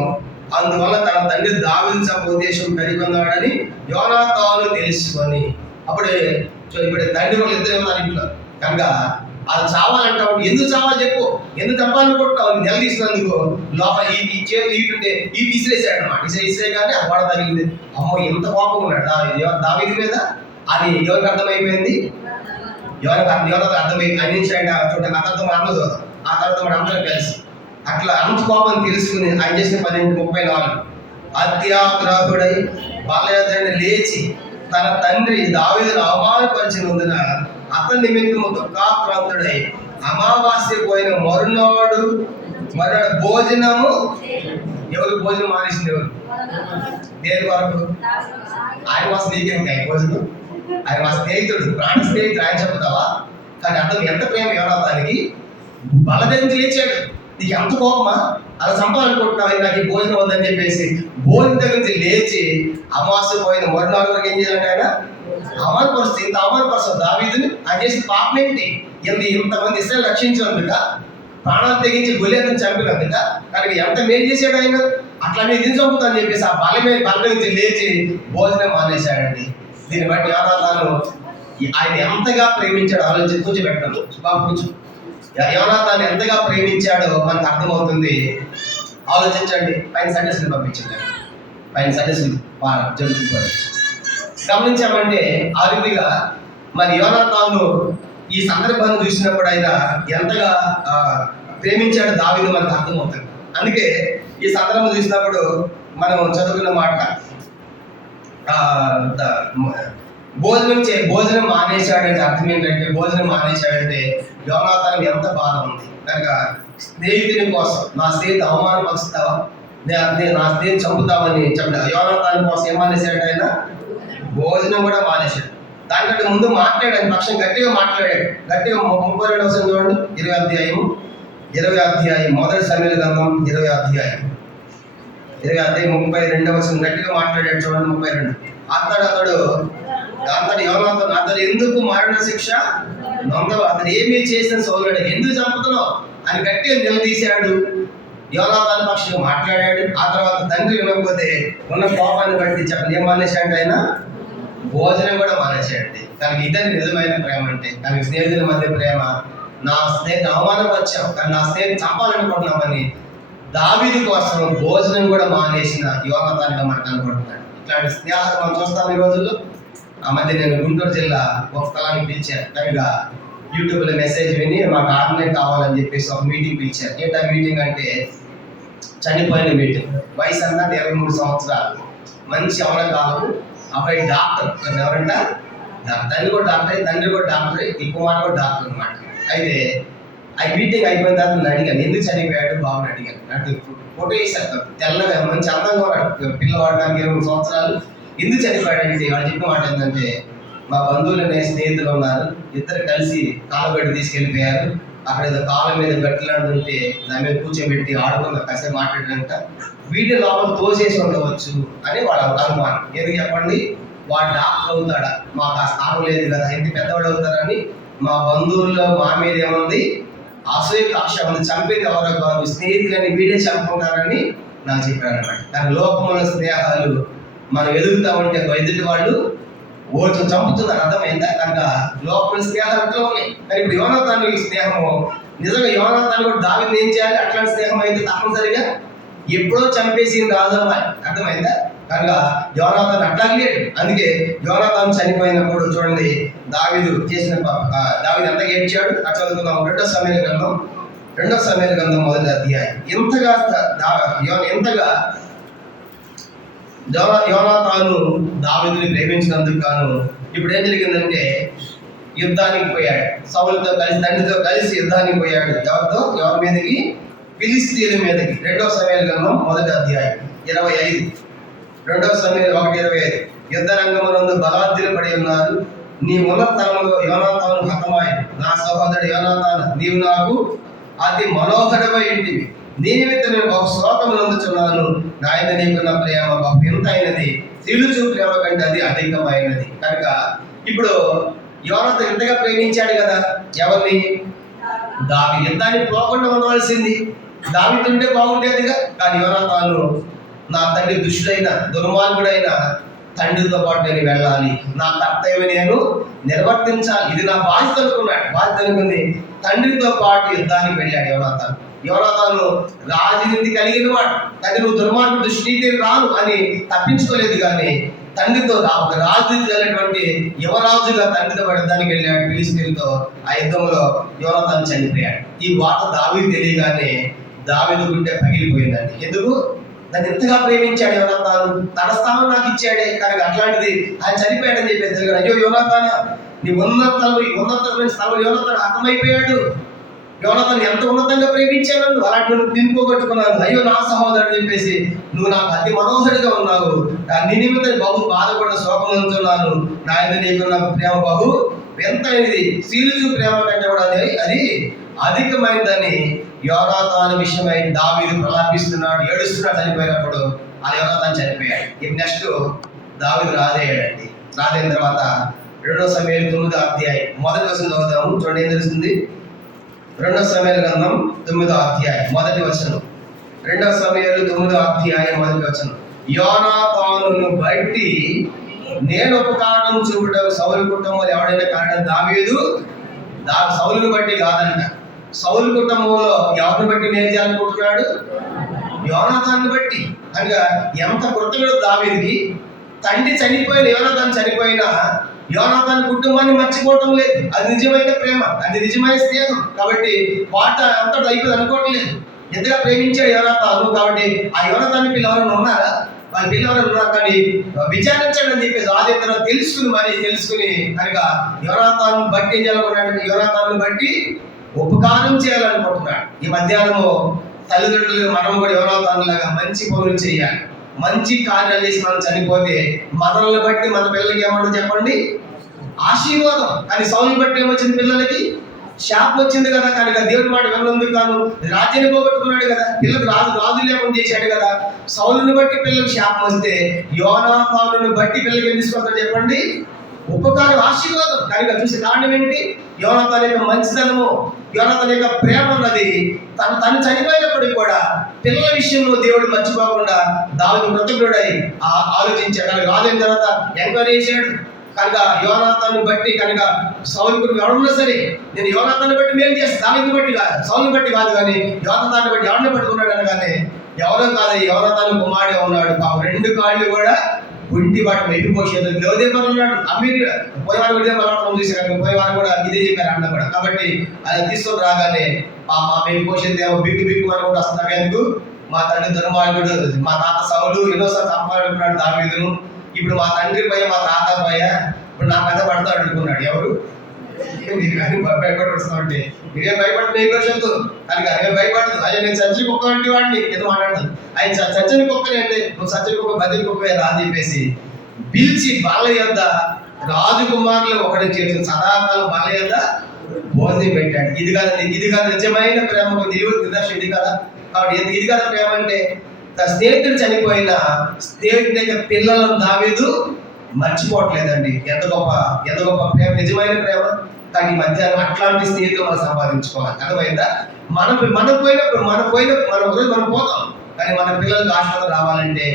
అందువల్ల తన తండ్రి దావీదు చంప ఉద్దేశం కలిగొన్నాడని యోనాతాను తెలుసుకొని. ఇప్పుడు తండ్రి వాళ్ళు ఇద్దరు ఉన్నారు ఇంట్లో కనుక అది చావాలంటావు, ఎందుకు చావాలి చెప్పు, ఎందుకు చంపాలనుకుంటావు, నిలదీసినందుకు లోపల ఈ చేతులు ఈటుంటే ఈ విసిరేసాడు అనమాట. విసిరే కానీ ఆ గోడ తగిలింది. అమ్మో ఎంత కోపం ఉన్నాడు దావీదు మీద అని ఎవరికి అర్థమైపోయింది, ఎవరికి అర్థమైంది అందించాడు. చూడండి ఆ తర్వాత అందరూ చూద్దాం, ఆ తర్వాత మన అందరం కలిసి అట్లా అంత కోపం తెలుసుకుని ఆయన చేసిన 34 అత్యాగ్రాహుడై బాలయోధుడిని లేచి తన తండ్రి దావీదును అవమానపరిచినందున అతని నిమిత్తము దుఃఖాక్రాంతుడై అమావాస్య పోయిన మరునాడు భోజనము, ఎవరు భోజనం మానేసింది, ఎవరు దేని వరకు, ఆయన మా స్నేహితుడు భోజనం, ఆయన మా స్నేహితుడు, ప్రాణ స్నేహితుడు, ఆయన చెప్తావా. కానీ అతను ఎంత ప్రేమ యోనాతానికి, బలదని లేచాడు, నీకు ఎంత కోపమా, అలా చంపాలనుకుంటున్నావు, నాకు ఈ భోజనం వద్దని చెప్పేసి భోజనం దగ్గర నుంచి లేచి అమావాస్య పోయిన మరునాడు వరకు ఏం చేయాలంటే ఆయన అవమానపరుస్తుంది. ఇంత అవమానపరుస్తుంది దావీదుని, ఆయన చేసిన పాపం ఏంటి, ఇంతమంది ఇస్రాయేలు రక్షించినందుక, ప్రాణాలు తెగించి గొలియాతుని చంపినందుక, కనుక ఎంత మేలు చేశాడు ఆయన, అట్లానే ఇది చంపుతాను చెప్పేసి ఆ బల నుంచి లేచి భోజనం మానేశాడండి. దీన్ని బట్టి యోనాతాను ఆయన ఎంతగా ప్రేమించాడు ఆలోచించి కూర్చోబెట్టాను బాబు, యోనాతాను ఎంతగా ప్రేమించాడో మనకు అర్థమవుతుంది. ఆలోచించండి. పైన సండేస్ని పంపించండి, పైన సండేస్ని జరుగుతుంది గమనించామంటే ఆ రీతిగా మరి యోనాతాను ఈ సందర్భాన్ని చూసినప్పుడు ఆయన ఎంతగా ప్రేమించాడు దావీదు మనకు అర్థమవుతుంది. అందుకే ఈ సందర్భం చూసినప్పుడు మనం చదువుకున్న మాట భోజనం మానేశాడంటే అర్థం ఏంటంటే, భోజనం మానేశాడంటే యోనాతాను ఎంత బాధ ఉంది కనుక స్నేహితుని కోసం, నా స్నేహితుడు అవమానపరుస్తావా, నా స్నేహితుడు చంపుతామని చెప్పాడు. యోనాతాను కోసం ఏం మానేశాడు ఆయన, భోజనం కూడా మానేశాడు. దానికంటే ముందు మాట్లాడాడు, పక్షం గట్టిగా మాట్లాడాడు. గట్టిగా 32వ వచనం చూడండి, 20 అధ్యాయం మొదటి సమూయేలు గ్రంథం 20 అధ్యాయం 32వ వచనం గట్టిగా మాట్లాడాడు చూడండి. 32 అతడు యోనాతాను అతడు ఎందుకు మరణ శిక్ష నొందవ, అతను ఏమీ చేసిన సౌలుడు ఎందుకు చంపుతున్నావు అని గట్టిగా నిలదీశాడు. యోనాతాను పక్షంగా మాట్లాడాడు. ఆ తర్వాత తండ్రి వినకపోతే ఉన్న కోపాన్ని బట్టి చెప్పండి ఏం మానేశాడు ఆయన, భోజనం కూడా మానేశాడండి. కానీ ఇదని నిజమైన ప్రేమ అంటే, కానీ స్నేహితుల మధ్య ప్రేమ. నా స్నేహితుడు అవమానపరిచాం కానీ నా స్నేహితుడు చంపాలనుకుంటున్నామని దావీదు కోసం భోజనం కూడా మానేసిన యోనాతానుగా మనకు కనపడుతున్నాడు. ఇట్లాంటి స్నేహాలు మనం చూస్తాం ఈ రోజుల్లో. ఆ మధ్య నేను గుంటూరు జిల్లా ఒక స్థలానికి పిలిచాను, కనుక యూట్యూబ్లో మెసేజ్ విని మాకు ఆర్గనైజ్ కావాలని చెప్పేసి ఒక మీటింగ్ పిలిచారు. ఏంటా మీటింగ్ అంటే చనిపోయిన మీటింగ్. వయసు అన్నా 23 సంవత్సరాలు, మంచి అవన కాలం. అబ్బాయి డాక్టర్, ఎవరంట తల్లి కూడా డాక్టరే, తండ్రి కూడా డాక్టరే, ఈ కుమార్ కూడా డాక్టర్ అనమాట. అయితే ఆ మీటింగ్ అయిపోయిన తర్వాత నన్ను అడిగాను ఎందుకు చనిపోయాడు బాబుని అడిగాను. అంటే ఫోటో వేసాను, తెల్లగా మంచి అందంగా ఉన్నాడు పిల్లవాడు, 23 సంవత్సరాలు. ఎందుకు చనిపోయాడు అంటే వాళ్ళు చెప్పిన మాట ఏంటంటే, మా బంధువులు స్నేహితులు ఉన్నారు, ఇద్దరు కలిసి కాలుగడ్డ తీసుకెళ్ళిపోయారు, అక్కడ ఏదో కాళ్ళ మీద గట్టిలాడుతుంటే దాని మీద కూర్చోబెట్టి ఆడుకున్న కాసేపు మాట్లాడినాక వీటి లోపల తోసేసి ఉండవచ్చు అని వాళ్ళ అనుమానం. ఎందుకు చెప్పండి, వాడు డాక్టర్ అవుతాడా, మాకు ఆ స్థానం లేదు కదా, ఇంటి పెద్దవాడు అవుతారని మా బంధువుల్లో మా మీద ఏముంది అసూయ కక్ష ఉంది, చంపేది ఎవరో కాదు, స్నేహితులని వీడే చంపుకుంటారని నాకు చెప్పారు అనమాట. కానీ లోకంలో స్నేహాలు మనం ఎదుగుతా ఉంటే ఎదుటి వాళ్ళు ఓటు చంపుతున్నారు, అర్థమైందా. కనుక లోపల స్నేహాలు అట్లా ఉన్నాయి. కానీ ఇప్పుడు యోనాతాను ఈ స్నేహము నిజంగా యోనాతాను కూడా దావీదుని ఏం చేయాలి, అట్లాంటి స్నేహం అయితే తప్పనిసరిగా ఎప్పుడో చంపేసి రాజు అవ్వాలి, అర్థమైందా. కనుక యోనాతాను అట్లాగే లేడు. అందుకే యోనాతాను చనిపోయినప్పుడు చూడండి దావీదు చేసిన దావీదు ఎంతగా ఏడ్చాడు. అట్లా చదువుకుందాం. 2వ సమూయేలు గ్రంథం 1వ అధ్యాయం. ఎంతగా యోనాతాను దావీదుని ప్రేమించినందుకు గాను ఇప్పుడు ఏం జరిగిందంటే యుద్ధానికి పోయాడు. సౌలుతో కలిసి, తండ్రితో కలిసి యుద్ధానికి పోయాడు. ఎవరి మీదకి, ఫిలిష్తీయుల మీదకి. 2వ సమూయేలు గ్రంథం 1వ అధ్యాయం 25. 2వ సమూయేలు 1:25. యుద్ధ రంగమునందు బలాఢ్యులు పడి ఉన్నారు, నీ ఉన్నత స్థలంలో యోనాతాను హతమాయను. నా సహోదరుడు యోనాతాను, నీవు నాకు అతి మనోహరమై ఇంటివి. నీ నిమిత్తం నేను బహు శోకమును అందుచున్నాను. నాయన నీకున్న ప్రేమ బహు వింతైనది, సిలుచు ప్రేమ కంటే అది అధికమైనది. కనుక ఇప్పుడు యోనాతాను ఇంతగా ప్రేమించాడు కదా ఎవరిని? దావీదు. యుద్ధాన్ని పోకుండా ఉండవలసింది దావీదు ఉంటే బాగుండేదిగా. కానీ యోనాతాను నా తండ్రి దుష్టుడైన దుర్మార్గుడైన తండ్రితో పాటు నేను వెళ్ళాలి, నా కర్తవ్యం నేను నిర్వర్తించాలి, ఇది నా బాధ్యత అనుకున్నాడు. బాధ్యత అనుకుని తండ్రితో పాటు యుద్ధానికి వెళ్ళాడు యోనాతాను. యోనాతాను రాజనీతి కలిగిన వాడు. తండ్రి నువ్వు దుర్మార్గుడు, దుష్నీతి రాను అని తప్పించుకోలేదు. కానీ తండ్రితో ఒక రాజనీతి కలిగినటువంటి యువరాజుగా తండ్రితో పాటు యుద్ధానికి వెళ్ళాడు ఫిలిష్తీయులతో. ఆ యుద్ధంలో యోనాతాను చనిపోయాడు. ఈ వార్త దావీదు తెలియగానే దావీదు గుండె పగిలిపోయిందండి. ఎందుకు? దాన్ని ఎంతగా ప్రేమించాడు యోనాతాను. తన స్థానం నాకు ఇచ్చాడే, కానీ అట్లాంటిది ఆయన చనిపోయాడని చెప్పేసి అయ్యో యోనాతాను, నీ ఉన్నతమైన స్థలం యోనాతాను హతమైపోయాడు. యోనాతాను ఎంత ఉన్నతంగా ప్రేమించాను, అలాంటి నువ్వు తినుకోగొట్టుకున్నాను. అయ్యో నా సహోదరుడు చెప్పేసి నువ్వు నాకు అతి మనోహరిగా ఉన్నావు, నీ నిమిత్తం బహు బాధపడిన శోకం ఉంటున్నాను. నాయన నీకున్న ప్రేమ బహు ఎంతైనది, సీలుచు ప్రేమ కంటే కూడా అది అధికమైనదని యోనాతాను విషయమై దావీదు ప్రలాపిస్తున్నాడు, ఏడుస్తున్నాడు. చనిపోయినప్పుడు ఆ యోనాతాను చనిపోయాడు. ఇప్పుడు నెక్స్ట్ దావీదు రాజయ్యాడండి. రాజైన తర్వాత 2 సమూయేలు 9వ అధ్యాయం మొదటి వచనం చదువుదాము. చూడండి ఏం తెలుస్తుంది. 2 సమూయేలు గ్రంథం 9వ అధ్యాయం మొదటి వచనం. 2 సమూయేలు 9వ అధ్యాయం మొదటి వచనం. యోనాతానును బట్టి నేను ఉపకారం చూపుటకు సౌలు కుటుంబంలో ఎవడైనా కారణం దావీదు సౌలును బట్టి కాదంట. సౌలు కుటుంబంలో ఎవరిని బట్టి మేలు చేయాలనుకుంటున్నాడు? యోనాతాన్ని బట్టి. అనగా ఎంత కృతజ్ఞత దావీదుకి. తండ్రి చనిపోయిన యోనాతాను చనిపోయినా యోనాతాను కుటుంబాన్ని మర్చిపోవటం లేదు. అది నిజమైన ప్రేమ, అది నిజమైన స్నేహం. కాబట్టి పాట అంతటా అయిపోయింది అనుకోవట్లేదు. ఎంతగా ప్రేమించాడు యోనాతాను. కాబట్టి ఆ యోనాతాను పిల్లలు ఎవరైనా ఉన్నారా? వాళ్ళ పిల్లలు ఎవరైనా ఉన్నారు, కానీ విచారించండి అని చెప్పేసి ఆదిత్య తెలుసుకుని కనుక యోనాతాను బట్టి ఏం చేయాలనుకుంటున్నాడు? యోనాతాను బట్టి ఉపకారం చేయాలనుకుంటున్నాడు. ఈ మధ్యాహ్నము తల్లిదండ్రులు మనం కూడా యోనాతాను లాగా మంచి పనులు చేయాలి, మంచి కార్యాలు చేసి మనం చనిపోతే మనల్ని బట్టి మన పిల్లలకి ఏమన్నా చెప్పండి? ఆశీర్వాదం. కానీ సౌలుని బట్టి ఏమొచ్చింది? పిల్లలకి శాపం వచ్చింది కదా. కనుక దేవుడి మాట విన్నందుకు కాను రాజ్యాన్ని పోగొట్టుకున్నాడు కదా. పిల్లలకు రాజు లేకుండా చేశాడు కదా. సౌలుని బట్టి పిల్లలకు శాపం వస్తే యోనాతానుని బట్టి పిల్లలకి ఏం తీసుకొస్తాడు చెప్పండి? ఉపకారం, ఆశీర్వాదం. కనుక చూసి కారణం ఏంటి? యోనాతాను యొక్క మంచితనము, యోనాతాను యొక్క ప్రేమ ఉన్నది. తను చనిపోయినప్పటికీ కూడా పిల్లల విషయంలో దేవుడు మర్చిపోకుండా దావీదు కృతజ్ఞుడై ఆలోచించాడు. కనుక రాజైన తర్వాత ఎంక్వైరీ చేశాడు. కనుక యోనాతాను బట్టి కనుక సౌలు గురించి ఎవరున్నా సరే నేను యోనాతాను బట్టి మేలు చేస్తాను, దావీదుని బట్టి కాదు, సౌలుని బట్టి కాదు. కానీ యోనాతాను బట్టి ఎవరిని పట్టుకున్నాడు అనగానే ఎవరో కాదు, యోనాతాను కుమారుడే ఉన్నాడు. 2 కాళ్ళు కూడా గుంటి వాటి మెప్పిపోసేది లోదేపని ఉన్నాడు. అమీర్ పోయేవారు కూడా మనం చూసారు, పోయేవారు కూడా ఇదే చెప్పారు అన్న కూడా. కాబట్టి అది తీసుకొని రాగానే మా మెప్పిపోసేది ఏమో బిక్కు అని కూడా వస్తున్నాం. ఎందుకు? మా తండ్రి దుర్మార్గుడు, మా తాత సౌలు ఎన్నోసార్లు సంపాడుకున్నాడు దావీదును. ఇప్పుడు మా తండ్రి పోయా, మా తాత పోయా, ఇప్పుడు నా పెద్ద పడతాడు అనుకున్నాడు. ఎవరు? మీరు కానీ భయపడుతూ ఉంటే మీరేం భయపడుతుంది ఏ భవిష్యత్తు కనుక ఆయన భయపడదు. ఆయన నేను చచ్చని కుక్క వంటి వాడిని ఏదో మాట్లాడదు. ఆయన చచ్చని కుక్కని అంటే నువ్వు చచ్చని కుక్క బదిలి కుక్క అని చెప్పేసి పిలిచి బాల యొద్ద రాజకుమారులు ఒకటి చేసి సదాకాలం బాల యొద్ద భోజనం పెట్టాడు. ఇది కాదు నిజమైన ప్రేమకు నిదర్శనం. ఇది కదా. కాబట్టి ఇది కదా ప్రేమ అంటే. స్నేహితుడు చనిపోయిన స్నేహితుడి యొక్క పిల్లలను దావీదు మర్చిపోవట్లేదండి. ఎంత గొప్ప ప్రేమ, నిజమైన ప్రేమ. కానీ ఈ మధ్య అట్లాంటి స్నేహితులు మనం సంపాదించుకోవాలి. అర్థమైందా? మనం పోయినప్పుడు మనం పోతాం. కానీ మన పిల్లలకు ఆశీర్వాదం రావాలంటే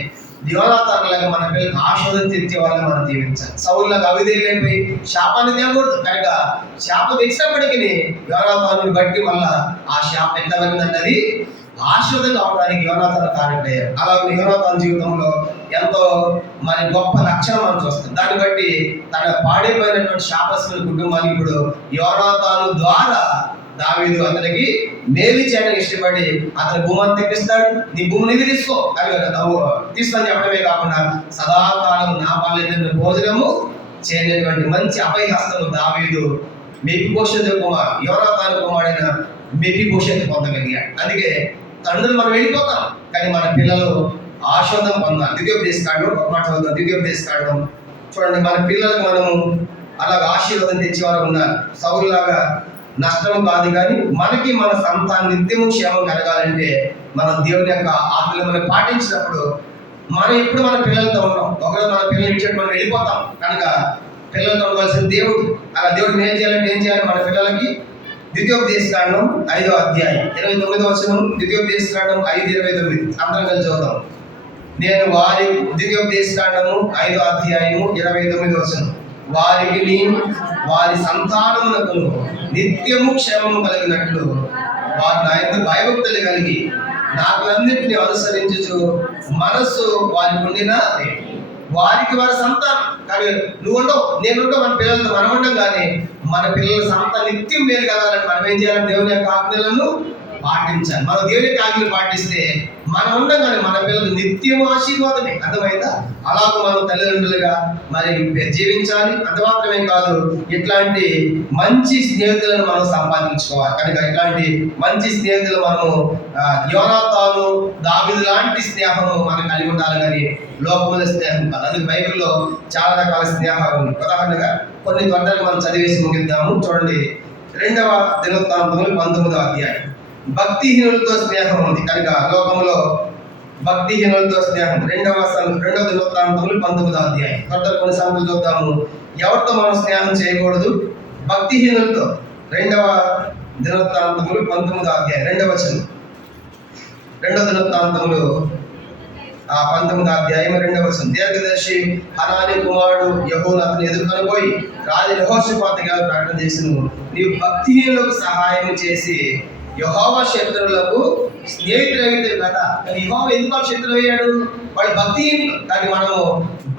యోనాతానులాగా మన పిల్లలకు ఆశీర్వాదం తెచ్చే వాళ్ళని మనం జీవించాలి. సౌలులాగా అవిధేయులైపోయి శాపాన్ని తేకూడదు. కనుక శాపం తెచ్చినప్పటికీ యోనాతానుని బట్టి మళ్ళా ఆ శాపం ఎంత వెళ్ళిందన్నది ఆశీర్వాదం కావడానికి యోనాతాను కారణమయ్యారు. అలాగే యోనాతాను జీవితంలో ఎంతో మరి గొప్ప లక్షణం మనం చూస్తాం. దాన్ని బట్టి తన పాడైపోయినటువంటి శాపస్తుల కుటుంబాన్ని ఇప్పుడు యోనాతాను ద్వారా దావీదు అతనికి మేలు చేయడానికి ఇష్టపడి అతని భూమిని తెప్పిస్తాడు. నీ భూమిని తీసుకో అని తీసుకొని చెప్పడమే కాకుండా సదాకాలం నా పాలన భోజనము చేయనటువంటి మంచి అభయహస్తము దావీదు మెఫీబోషెతు కుమార్ యోనాతాను కుమారుడైన మెఫీబోషెతు పొందగలిగాడు. అందుకే తండ్రులు మనం వెళ్ళిపోతాం, కానీ మన పిల్లలు ఆశీర్వాదం పొందాలి. ద్వితీయోపదేశకాండం ఒక మాట చదువుతాం. ద్వితీయోపదేశకాండం చూడండి. మన పిల్లలకు మనము అలాగ ఆశీర్వాదం తెచ్చేవారు ఉన్నారు. సౌలులాగా నష్టం కాదు, కానీ మనకి మన సంతానం నిత్యము క్షేమం కలగాలంటే మనం దేవుని యొక్క ఆజ్ఞలు మనం పాటించినప్పుడు మనం ఇప్పుడు మన పిల్లలతో ఉన్నాం. ఒకవేళ మన పిల్లలు ఇచ్చేట్టు మనం వెళ్ళిపోతాం కనుక పిల్లలతో ఉండవలసిన దేవుడు. అలా దేవుడు ఏం చేయాలంటే ఏం చేయాలి? మన పిల్లలకి ద్వితీయోపదేశకాండం 5వ అధ్యాయం 29వ వచనం, ద్వితీయోపదేశకాండం 5:29 అందరం కలిసి చదువుతాం. నేను వారి ద్వితీయోపదేశకాండము 5వ అధ్యాయము 29వ వచనం, వారికి వారి సంతానమునకు నిత్యము క్షేమము కలిగినట్లు వారు నా యందు భయభక్తులు కలిగి నాకులన్నిటిని అనుసరించుచు మనస్సు వారికి ఉండిన వారికి వారి సంతానం. కానీ నువ్వు ఉండవు, నేను ఉండవు, మన పిల్లలతో మనం ఉండం, కానీ మన పిల్లల సంతానం నిత్యం మేలు కలగాలని మనం ఏం చేయాలి? దేవుని యొక్క ఆజ్ఞలను పాటించాలి. మనం దేవుని యొక్క ఆజ్ఞలు పాటిస్తే మనం ఉండం, కానీ మన పిల్లలు నిత్యం ఆశీర్వాదమే. అర్థమైందా? అలాగ మనం తల్లిదండ్రులుగా మరి జీవించాలి. అంత మాత్రమే కాదు, ఇట్లాంటి మంచి స్నేహితులను మనం సంపాదించుకోవాలి. కనుక ఇట్లాంటి మంచి స్నేహితులు మనము యోనాతాను, దావీదు లాంటి స్నేహము మనం కలిగి ఉండాలి, కానీ లోకముల స్నేహం కాదు. అందుకే బైబిల్లో చాలా రకాల స్నేహాలు ఉన్నాయి. ఉదాహరణగా కొన్ని త్వరగా మనం చదివేసి ముగిద్దాము. చూడండి, 2వ దినవృత్తాంతములు 19వ అధ్యాయం. భక్తిహీనులతో స్నేహం ఉంది కనుక లోకంలో భక్తిహీనులతో స్నేహం. 2వ దినవృత్తాంతములు 19వ అధ్యాయం. త్వరగా కొన్ని సంగతులు చూద్దాము. ఎవరితో మనం స్నేహం చేయకూడదు? భక్తిహీనులతో. 2వ దినవృత్తాంతములు 19వ అధ్యాయం 2వ వచనం. 2వ దినవృత్తాంతములు 19వ అధ్యాయం 2వ వచనం. దీర్ఘదర్శి హనానీ కుమారుడు యెహోను అతను ఎదుర్కొని పోయి రాజు యెహోషాపాతుగా ప్రకటన చేసిను, నీవు భక్తిహీనులకు సహాయం చేసి యెహోవా శత్రువులకు స్నేహితులైతే కదా. కానీ యెహోవా ఎందుకు శత్రువు అయ్యాడు? వాళ్ళు భక్తిహీనులు. కానీ మనము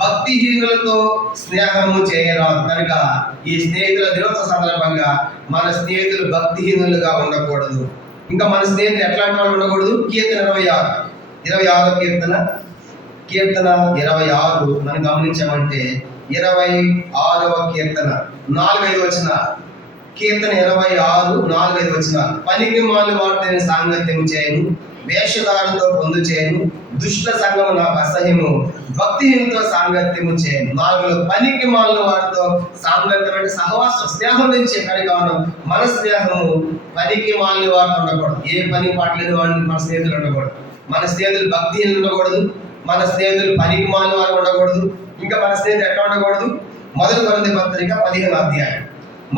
భక్తిహీనులతో స్నేహము చేయరాదు. కనుక ఈ స్నేహితుల దినోత్సవ సందర్భంగా మన స్నేహితులు భక్తిహీనులుగా ఉండకూడదు. ఇంకా మన స్నేహితులు ఎట్లాంటి వాళ్ళు ఉండకూడదు? కీర్తన 26వ కీర్తన 26 మనం గమనించామంటే 26వ కీర్తన 4-5 వచనాలు. కీర్తన 26 4-5 వచనాలు. పనికి మాలిన వారితో నేను సాంగత్యము చేయను, వేషధారులతో పొందు చేయను, దుష్ట సంఘము నాకు అసహ్యము, భక్తిహీనులతో సాంగత్యము చేయను. 4లో పనికి మాలిన వారితో సాంగత్యం అంటే సహవాసం, స్నేహం నుంచి. కనుక మన స్నేహము పనికి మాలిన వారితో ఉండకూడదు. ఏ పని పాటలేని వాడిని మన స్నేహితులు ఉండకూడదు. మన స్నేహితులు భక్తిహీనులు ఉండకూడదు. మన స్నేహితులు పనికి మాలిన వారు ఉండకూడదు. ఇంకా మన స్నేహితులు ఎట్లా ఉండకూడదు? 1 కొరింథీ పత్రిక 15వ అధ్యాయం.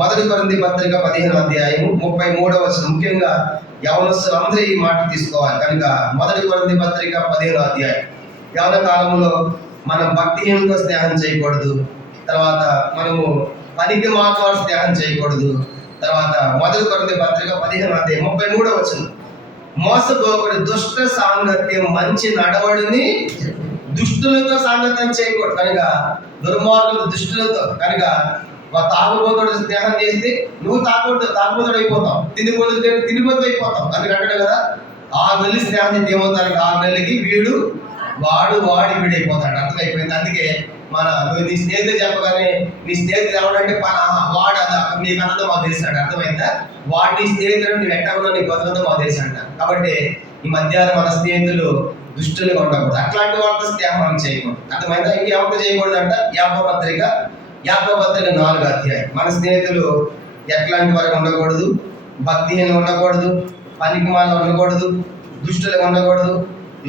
1 కొరింథీ పత్రిక 15వ అధ్యాయం 33వ వచనం. ముఖ్యంగా యవనస్తులు అందరూ ఈ మాట తీసుకోవాలి. కనుక 1 కొరింథీ పత్రిక 15వ అధ్యాయం. యవన కాలంలో మనం భక్తిహీనులతో స్నేహం చేయకూడదు. తర్వాత మనము పనికి మాత్రం స్నేహం చేయకూడదు. తర్వాత 1 కొరింథీ పత్రిక 15వ అధ్యాయం 33వ వచనం. మోసపోకూడదు, దుష్ట సాంగత్యం మంచి నడవడిని, దుష్టులతో సాంగత్యం చేయకూడదు. కనుక దుర్మార్గులు దుష్టులతో. కనుక తాగుబోతుడు స్నేహం చేస్తే నువ్వు తాగుబోతుడు అయిపోతావు, తిండిపోతు అయిపోతావు. అందుకంటే కదా 6 నెలలు స్నేహం చేస్తే ఏమవుతాడు? 6 నెలలకి వాడి వీడైపోతాడు. అర్థమైపోయింది. అందుకే నువ్వు నీ స్నేహితులు చెప్పగానే నీ స్నేహితులు ఎవడంటే వాడు అదా నీకు అన్నదో మాకు తెలిసాడు. అర్థమైందా? వాడి స్నేహితులు నువ్వు ఎట్లా ఉన్నా నీకు బతుకుతో మాకు తెలిసాడు. కాబట్టి ఈ మధ్యాహ్నం మన స్నేహితులు దుష్టులుగా ఉండకూడదు. అట్లాంటి వాళ్ళతో స్నేహం మనం చేయకూడదు. అర్థమైందా? ఇంక ఎవరితో చేయకూడదు అంట? యాకోబు పత్రిక 4వ అధ్యాయం. మన స్నేహితులు ఎట్లాంటి వారు ఉండకూడదు? భక్తిహీనంగా ఉండకూడదు, పనికిమాలిన ఉండకూడదు, దుష్టులుగా ఉండకూడదు,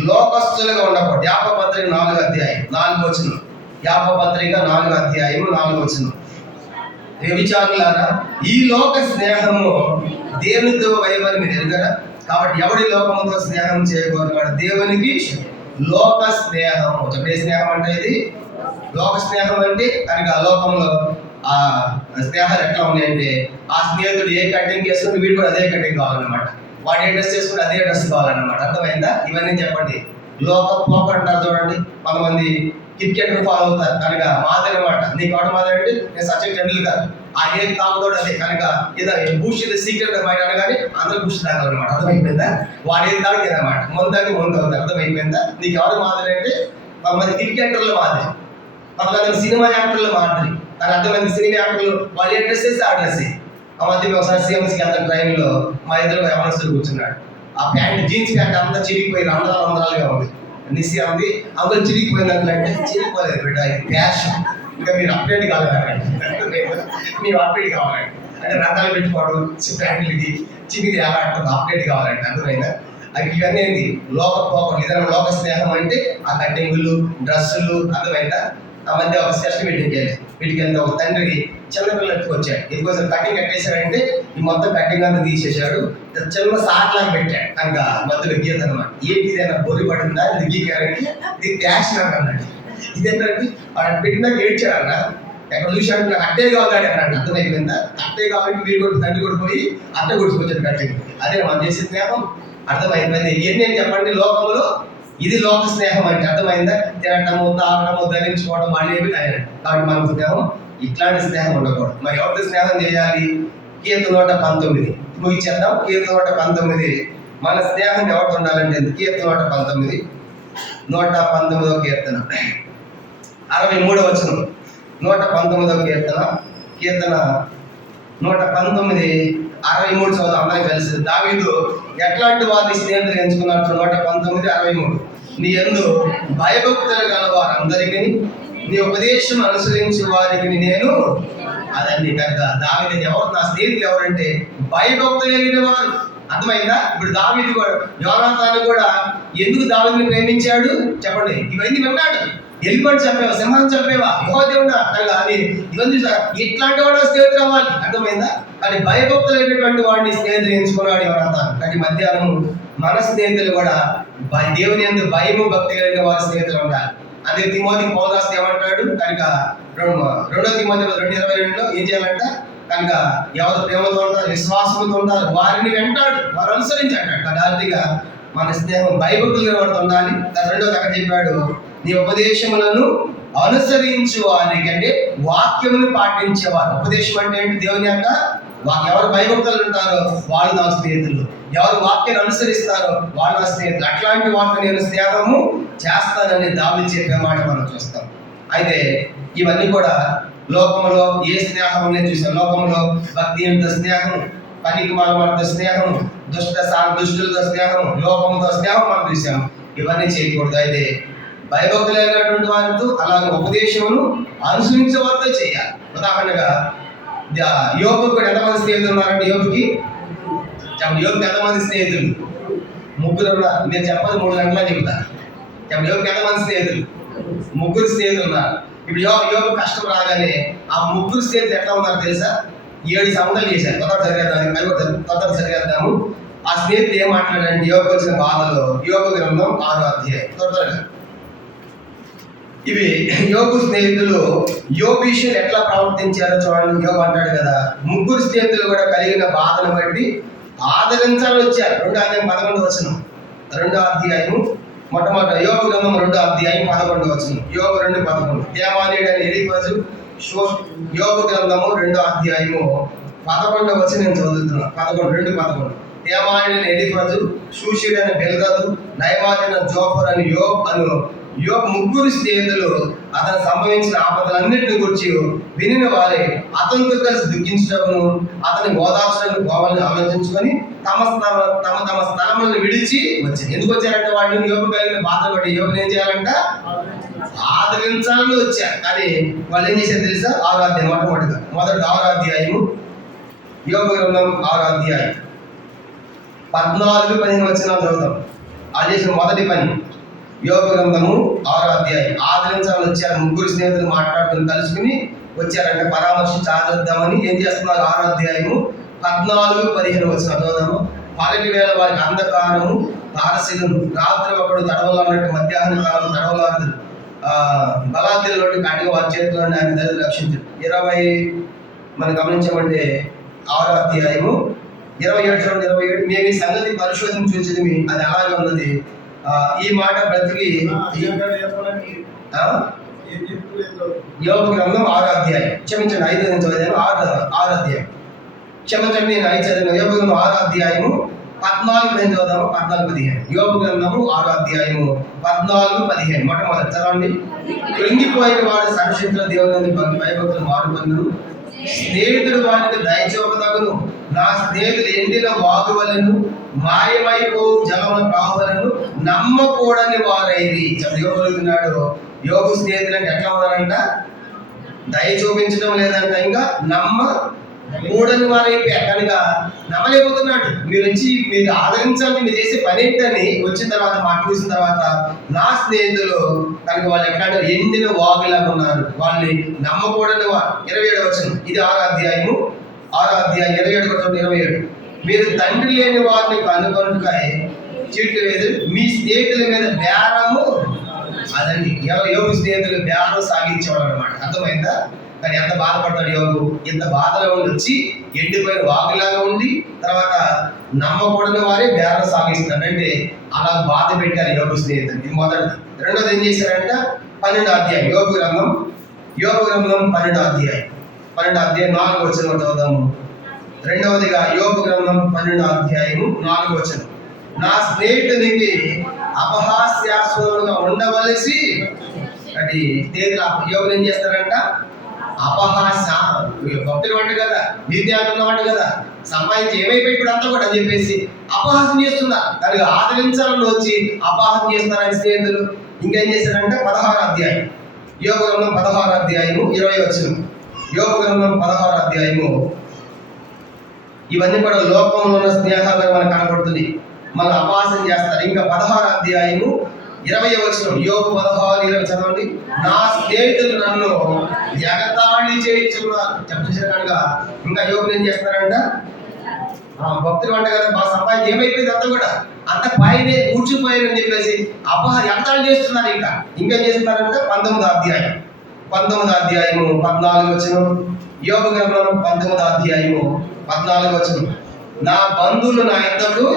లోకస్తులుగా ఉండకూడదు. యాకోబు పత్రిక 4వ అధ్యాయం 4వ వచనం. యాకోబు పత్రిక 4వ అధ్యాయం 4వ వచనం. వ్యభిచారులారా, ఈ లోక స్నేహము దేవునితో వైవని మీరు ఎరుగరా? కాబట్టి ఎవడి లోకముతో స్నేహం చేయకూడదు, వాడు దేవునికి. లోక స్నేహం ఒకటే స్నేహం అంటే ఇది లోక స్నేహం అంటే. కనుక లోకంలో ఆ స్నేహాలు ఎట్లా ఉన్నాయంటే, ఆ స్నేహితుడు ఏ కటింగ్ చేసుకుంటే వీడు కూడా అదే కటింగ్ కావాలన్నమాట. వాడు ఏ డ్రెస్ చేసుకుంటే అదే డ్రెస్ కావాలన్నమాట. అర్థమైందా? ఇవన్నీ చెప్పండి. లోక పోకర్ అంటారు చూడండి. కొంతమంది క్రికెట్ ఫాలో అవుతారు. కనుక మాదిరి అనమాట. నీకు ఎవడ మాదిరి అంటే నేను సచిన్ టెండూల్కర్, ఆ ఏది తాగుతాడు అదే. కనుక ఇదా బూస్ట్ ఇది సీక్రెట్ బయట అనగానే అందరూ బూస్ట్ తాగాలన్నమాట. అర్థమైపోయిందా? వాడు ఏది తాగితే అనమాట. ముందు అవుతుంది. అర్థమైపోయిందా? నీకు ఎవరు మాదిరి అంటే కొంతమంది క్రికెటర్లు మాదిరి, కొంతమంది సినిమా యాక్టర్లు మాదిరి. కానీ అర్థమైంది, సినిమా యాక్టర్లు వాళ్ళు ఏ డ్రెస్ వేస్తే ఆ డ్రెస్. ఆ మధ్య ఒకసారి సీఎంసీకి వెళ్తాను ట్రైన్లో, మా ఇద్దరు యవనస్తులు కూర్చున్నాడు. ఆ ప్యాంట్ జీన్స్ ప్యాంట్ అంతా చిరిగిపోయి రంధ్రాలుగా ఉంది. నిశ్చయం ఉంది. అందులో చిరిగిపోయింది అంటే చిరిగిపోలేదు బిడ్డ, ఇది ఫ్యాషన్. ఇంకా మీరు అప్డేట్ కావాలండి, మీరు అప్డేట్ కావాలండి అంటే రథాలు పెట్టుకోవడం, ప్యాంట్లకి చిన్నది ఎలా అంటుంది అప్డేట్ కావాలండి. అర్థమైందా? అది ఇవన్నీ ఏంది లోకపోకం, ఏదైనా లోక స్నేహం అంటే ఆ కటింగులు, డ్రెస్సులు, అర్థమైందా? ఆ మధ్య ఒక సెషన్ వీటికి వెళ్తే ఒక తండ్రి చిన్నపిల్లలు ఎత్తుకొచ్చాడు. ఎత్తుకొచ్చి కటింగ్ కట్టేశాడంటే ఈ మొత్తం కటింగ్ అంతా తీసేశాడు, చిన్న సాట్లాగా పెట్టాడు. కనుక మధ్యలో గీత అనమాట. ఏంటి ఏదైనా బొరి పడిందా, ఇది గీకారంటే ఇది ఫ్యాషన్ అన్నాడు. ఇదేంటంటే వాడు పెట్టినాక ఏడ్చాడు అన్న. ఎక్కడ చూశాడు, నాకు అట్టే కావాలి అన్నాడు. అర్థమైపోయిందా? అట్టే కాబట్టి వీడు కూడా తండ్రి కూడా పోయి అట్టే కొడుచుకొచ్చాడు కటింగ్. అదే మనం చేసే స్నేహం. అర్థమైపోయింది. ఇవన్నీ చెప్పండి లోకంలో ఇది లోక స్నేహం అంటే. అర్థమైందా? తినటము, తాగడము, ధరించుకోవడం వాళ్ళు ఏమి కాదు. కాబట్టి మన స్నేహం ఇట్లాంటి స్నేహం ఉండకూడదు. మరి ఎవరితో స్నేహం చేయాలి? కీర్తన 119 ముగిచేద్దాం. కీర్తన 119 మన స్నేహం ఎవరితో ఉండాలంటే కీర్తన 119 119వ కీర్తన 63వ వచనం. 119వ కీర్తన 119 63 చదువు అందరికి కలిసి. దావీదు ఎట్లాంటి వారిని స్నేహితులు ఎంచుకున్నారు? 119 63. నీ యందు భయభక్తులు గల వారందరికీ నీ ఉపదేశం అనుసరించే వారికి నేను అదండి. కనుక దావీదు ఎవరు నా స్నేహితులు ఎవరంటే భయభక్తులు కలిగిన వారు. అర్థమైందా? ఇప్పుడు దావీదు కూడా, యోనాతాను కూడా ఎందుకు దావీదుని ప్రేమించాడు చెప్పండి. ఇవన్నీ విన్నాడు. ఎలిపండి చెప్పేవా, సింహాన్ని చెప్పేవా, యెహోవా అని ఇవన్నీ ఇట్లాంటి వాడు స్నేహితులు అవ్వాలి. అర్థమైందా? కానీ భయభక్తులైనటువంటి వాడిని స్నేహితులు ఎంచుకున్నాడు యోనాతాను. కానీ మధ్యాహ్నం మన స్నేహితులు కూడా దేవుని యందు భయము భక్తి కలిగిన వారి స్నేహితులు ఉండాలి. అదే తిమోతి పౌలు రాస్తే ఏమంటాడు? కనుక 2 తిమోతి 2:22 ఏం చేయాలంట? కనుక ఎవరు ప్రేమతో ఉంటారు, విశ్వాసంతో ఉంటారు, వారిని వెంటాడు, వారు అనుసరించాడు. డైరెక్ట్గా మన స్నేహం భయభక్తులుగా వాడుతూ ఉండాలి. రెండోది అక్కడ చెప్పాడు, నీ ఉపదేశములను అనుసరించు వారికి, అంటే వాక్యమును పాటించేవారు. ఉపదేశం అంటే ఏంటి? దేవుని యొక్క ఎవరు భయభక్తులు ఉంటారో వాళ్ళు నా స్నేహితులు, ఎవరు వాక్యాన్ని అనుసరిస్తారో వాళ్ళు నా స్నేహితులు. అట్లాంటి వాటిని నేను స్నేహము చేస్తానని దావీదు చెప్పే మాట మనం చూస్తాం. అయితే ఇవన్నీ కూడా లోకంలో ఏ స్నేహం నేను చూసాను. లోకంలో భక్తిహీనత స్నేహం, పనికి మాలతో స్నేహం, దుష్టులతో స్నేహం, లోకంతో స్నేహం మనం చూసాం. ఇవన్నీ చేయకూడదు. అయితే భయభక్తులైనటువంటి వారితో అలాగే ఉపదేశమును అనుసరించే వారితో చేయాలి. ఉదాహరణగా యోబుకు కూడా ఎంతమంది స్నేహితులు ఉన్నారంటే యోబుకి ఎంతమంది స్నేహితులు? 3 ఉన్నారు. నేను చెప్పాలి 3 గంటలా చెబుతాను. యోబుకి ఎంతమంది స్నేహితులు? 3 స్నేహితులు ఉన్నారు. ఇప్పుడు యోబు కష్టం రాగానే ఆ 3 స్నేహితులు ఎట్లా ఉన్నారు తెలుసా? 7 సంవత్సరాలు చేశారు. తొందర చదివేద్దాము. ఆ స్నేహితులు ఏం మాట్లాడారంటే యోబుకు వచ్చిన బాధలో యోబు గ్రంథం 6వ అధ్యాయం త్వరగా. ఇవి యోబు స్నేహితులు యోబు విషయంలో ఎట్లా ప్రవర్తించారో చూడండి. యోబు అంటాడు కదా, 3 స్నేహితులు కూడా కలిగిన బాధను బట్టి ఆదరించాలని వచ్చారు. 2వ అధ్యాయం 11వ వచనం. 2వ అధ్యాయము మొట్టమొదటి యోబు గ్రంథం 2వ అధ్యాయం 11వ వచనం. యోబు 2:11. తేమానీయుడైన ఎలీఫజు యోబు గ్రంథము 2వ అధ్యాయము 11వ వచనం నేను చదువుతున్నాను. 2:11. తేమానీయుడైన ఎలీఫజు, షూషీయుడైన బెల్దదు, నయమాతైన జోఫర్ అని యోబు 3 స్నేహితులు అతను సంభవించిన ఆపదలన్నింటిని గురించి వినిన వారే అతనితో కలిసి దుఃఖించటమును అతని ఓదార్చడానికి పోవాలని ఆలోచించుకొని తమ స్థలములను విడిచి వచ్చారు. ఎందుకు వచ్చారంటే వాళ్ళు యోబు కలిగిన బాధలు బట్టి యోబుని ఏం చేయాలంట? ఆదరించాలని వచ్చారు. కానీ వాళ్ళు ఏం చేశారు తెలుసా? 6వ అధ్యాయం మొదటి 6వ అధ్యాయము యోబు గ్రంథం 6వ అధ్యాయం 14-15 వచనాలు చదువుతాం. అది చేసిన మొదటి పని యోబు గ్రంథము 6వ అధ్యాయం. ఆదరించాలని వచ్చారు. 3 స్నేహితులు మాట్లాడుకుని కలుసుకుని వచ్చారంటే పరామర్శించి ఆదరిద్దామని ఏం చేస్తున్నారు? 6వ అధ్యాయము 14-15 వచనాలు చదువుదాము. పగటి వేళ వారికి అంధకారము తారసిగను, రాత్రి ఒకడు తడవలన్నట్టు మధ్యాహ్న కాలం తడవలాదు బలాద్యంలోని కడిగి వారి చేతిలోని ఆయన దళితులు రక్షించారు. 20 మనం గమనించమంటే 6వ అధ్యాయము 27 మేము ఈ సంగతి పరిశోధన చూసింది, అది అలాగే ఉన్నది. ఈ మాట బ్రతికి యోబు గ్రంథం 6వ అధ్యాయం, క్షమించండి 5 నుంచి చదివాను. 6వ అధ్యాయం క్షమించండి, నేను 5 చదివాను. యోబు గ్రంథం 6వ అధ్యాయము 14 చదువుదాము. 14-15 యోబు గ్రంథము 6వ అధ్యాయము 14-15 మొట్టమొదటి చదవండి. కృంగిపోయిన వాడు సర్వశక్తుల దేవుని భయభక్తులు మారుకొనును, స్నేహితుడు వారికి దయచూపదగును, నా స్నేహితులు ఎండిన వాగువలను మాయమైపో జలముల ప్రాహులను నమ్మకూడని వారైది. యోబు అడుగుతున్నాడు, యోబు స్నేహితులు అంటే ఎట్లా ఉన్నారంట? దయ చూపించడం లేదంట, ఇంకా నమ్మకూడని వారైపోయారు. కనుక నమ్మలేకపోతున్నాడు. మీరు ఆదరించాలని మీరు చేసే పని ఏంటని వచ్చిన తర్వాత మాట చూసిన తర్వాత నా స్నేహితులు కనుక వాళ్ళు ఎట్లా ఎండిన వాగులాగా ఉన్నారు, వాళ్ళని నమ్మకూడని వారు. 27 వచనం, ఇది 6వ అధ్యాయం 27 వచనం 27. మీరు తండ్రి లేని వారిని కనుగొనకాయ చీట్లు వేదు, మీ స్నేహితుల మీద బేరము. అదండి యోగు స్నేహితులు బేరం సాగించేవాడు అనమాట. అర్థమైందా? కానీ ఎంత బాధపడతాడు యోగు. ఇంత బాధలో వచ్చి ఎండిపోయిన వాగులాగా ఉండి తర్వాత నమ్మకూడని వారే బేరం సాగిస్తున్నాడు. అంటే అలా బాధ పెట్టారు యోగు స్నేహితులు. ఇది మొదటిది. రెండోది ఏం చేశారంట? 12వ అధ్యాయం యోగు గ్రంథం 12వ అధ్యాయం 4వ వచనం చదువుదాము. రెండవదిగా యోగు గ్రంథం 12వ అధ్యాయము 4వ వచనం. నా స్నేహితునికి అపహాస్యాస్పదంగా ఉండవలసి. అంటే స్నేహితులు యోగులు ఏం చేస్తారంట? అపహాస్య భక్తులు వంట కదా, నీత్యాలు వంట కదా, సంపాదించి ఏమైపోయి ఇప్పుడు అంతా కూడా అని చెప్పేసి అపహాసం చేస్తున్నారు. దానికి ఆదరించాలని వచ్చి అపహాసం చేస్తున్నారని స్నేహితులు. ఇంకేం చేశారంటే 16వ అధ్యాయం యోగ గ్రంథం 16వ అధ్యాయము 20 వచనం. యోగ గ్రంథం 16వ అధ్యాయము. ఇవన్నీ కూడా లోకంలో ఉన్న స్నేహాలుగా మనకు కనబడుతుంది. మన అపహాసం చేస్తారు. ఇంకా 16వ అధ్యాయము 20వ వచనం. యోగు 16:20 చదవండి. నా స్నేహితులు నన్ను ఎగతాళి చేయించున్నారు. చెప్పేసారుగా ఇంకా యోగులు ఏం చేస్తున్నారంట? భక్తులు అంట కదా, మా సంపాదన ఏమైపోయింది అంతా కూడా అంత పైనే కూర్చుపోయారని చెప్పేసి ఎగతాళి చేస్తున్నారు. ఇంకేం చేస్తున్నారంట? 19వ అధ్యాయం 14వ వచనం. యోగ గ్రంథం 19వ అధ్యాయము 14వ వచనం. నా బంధువులు నా యొద్దకు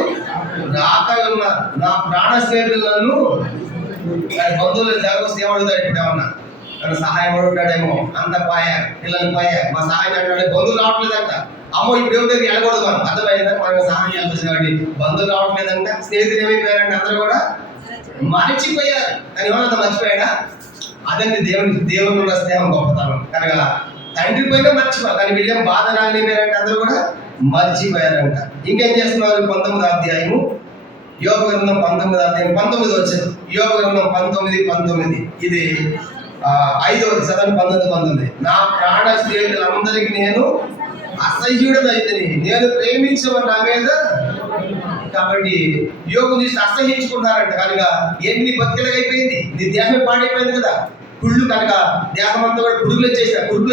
రాక ఉన్నారు, నా ప్రాణ స్నేహితులను. బంధువులు జరగొస్తే ఏమడుగుతాడు? ఇప్పుడు ఏమన్నా సహాయం అడుగుతాడేమో, అంత పాయ పిల్లలు పాయ మా సహాయం అంటాడు. బంధువులు రావట్లేదంట. అమ్మో ఇప్పుడు ఎవరి దగ్గర వెళ్ళకూడదు మనం. అర్థమైందా? మనకు సహాయం చేయాల్సి కాబట్టి బంధువులు రావట్లేదంట. స్నేహితులు ఏమైపోయారంటే అందరూ కూడా మర్చిపోయారు. కానీ ఏమన్నా మర్చిపోయాడా? అదండి దేవుని ఉన్న స్నేహం గొప్పతనం. కనుక తండ్రి పోయినా మర్చిపోయారు, కానీ వీళ్ళేం బాధ రాలేదంటే అందరూ కూడా మర్చిపోయారంట. ఇంకేం చేస్తున్నారు? 19వ అధ్యాయము యోగ గ్రంథం 19వ అధ్యాయం 19 వచ్చారు. యోగ గ్రంథం 19:19. ఇది 5వది చదవండి. 19:19. నా ప్రాణ స్నేహితులందరికీ నేను అసహ్యుడనైతిని, నేను ప్రేమించేవారు నా మీద. కాబట్టి యోగం చూసి అసహించుకుంటారంట. కనుక ఏంటి నీ బతికిలగైపోయింది, నీ దేహం పాడైపోయింది కదా, కుళ్ళు కనుక దేహం అంతా కూడా పురుగులు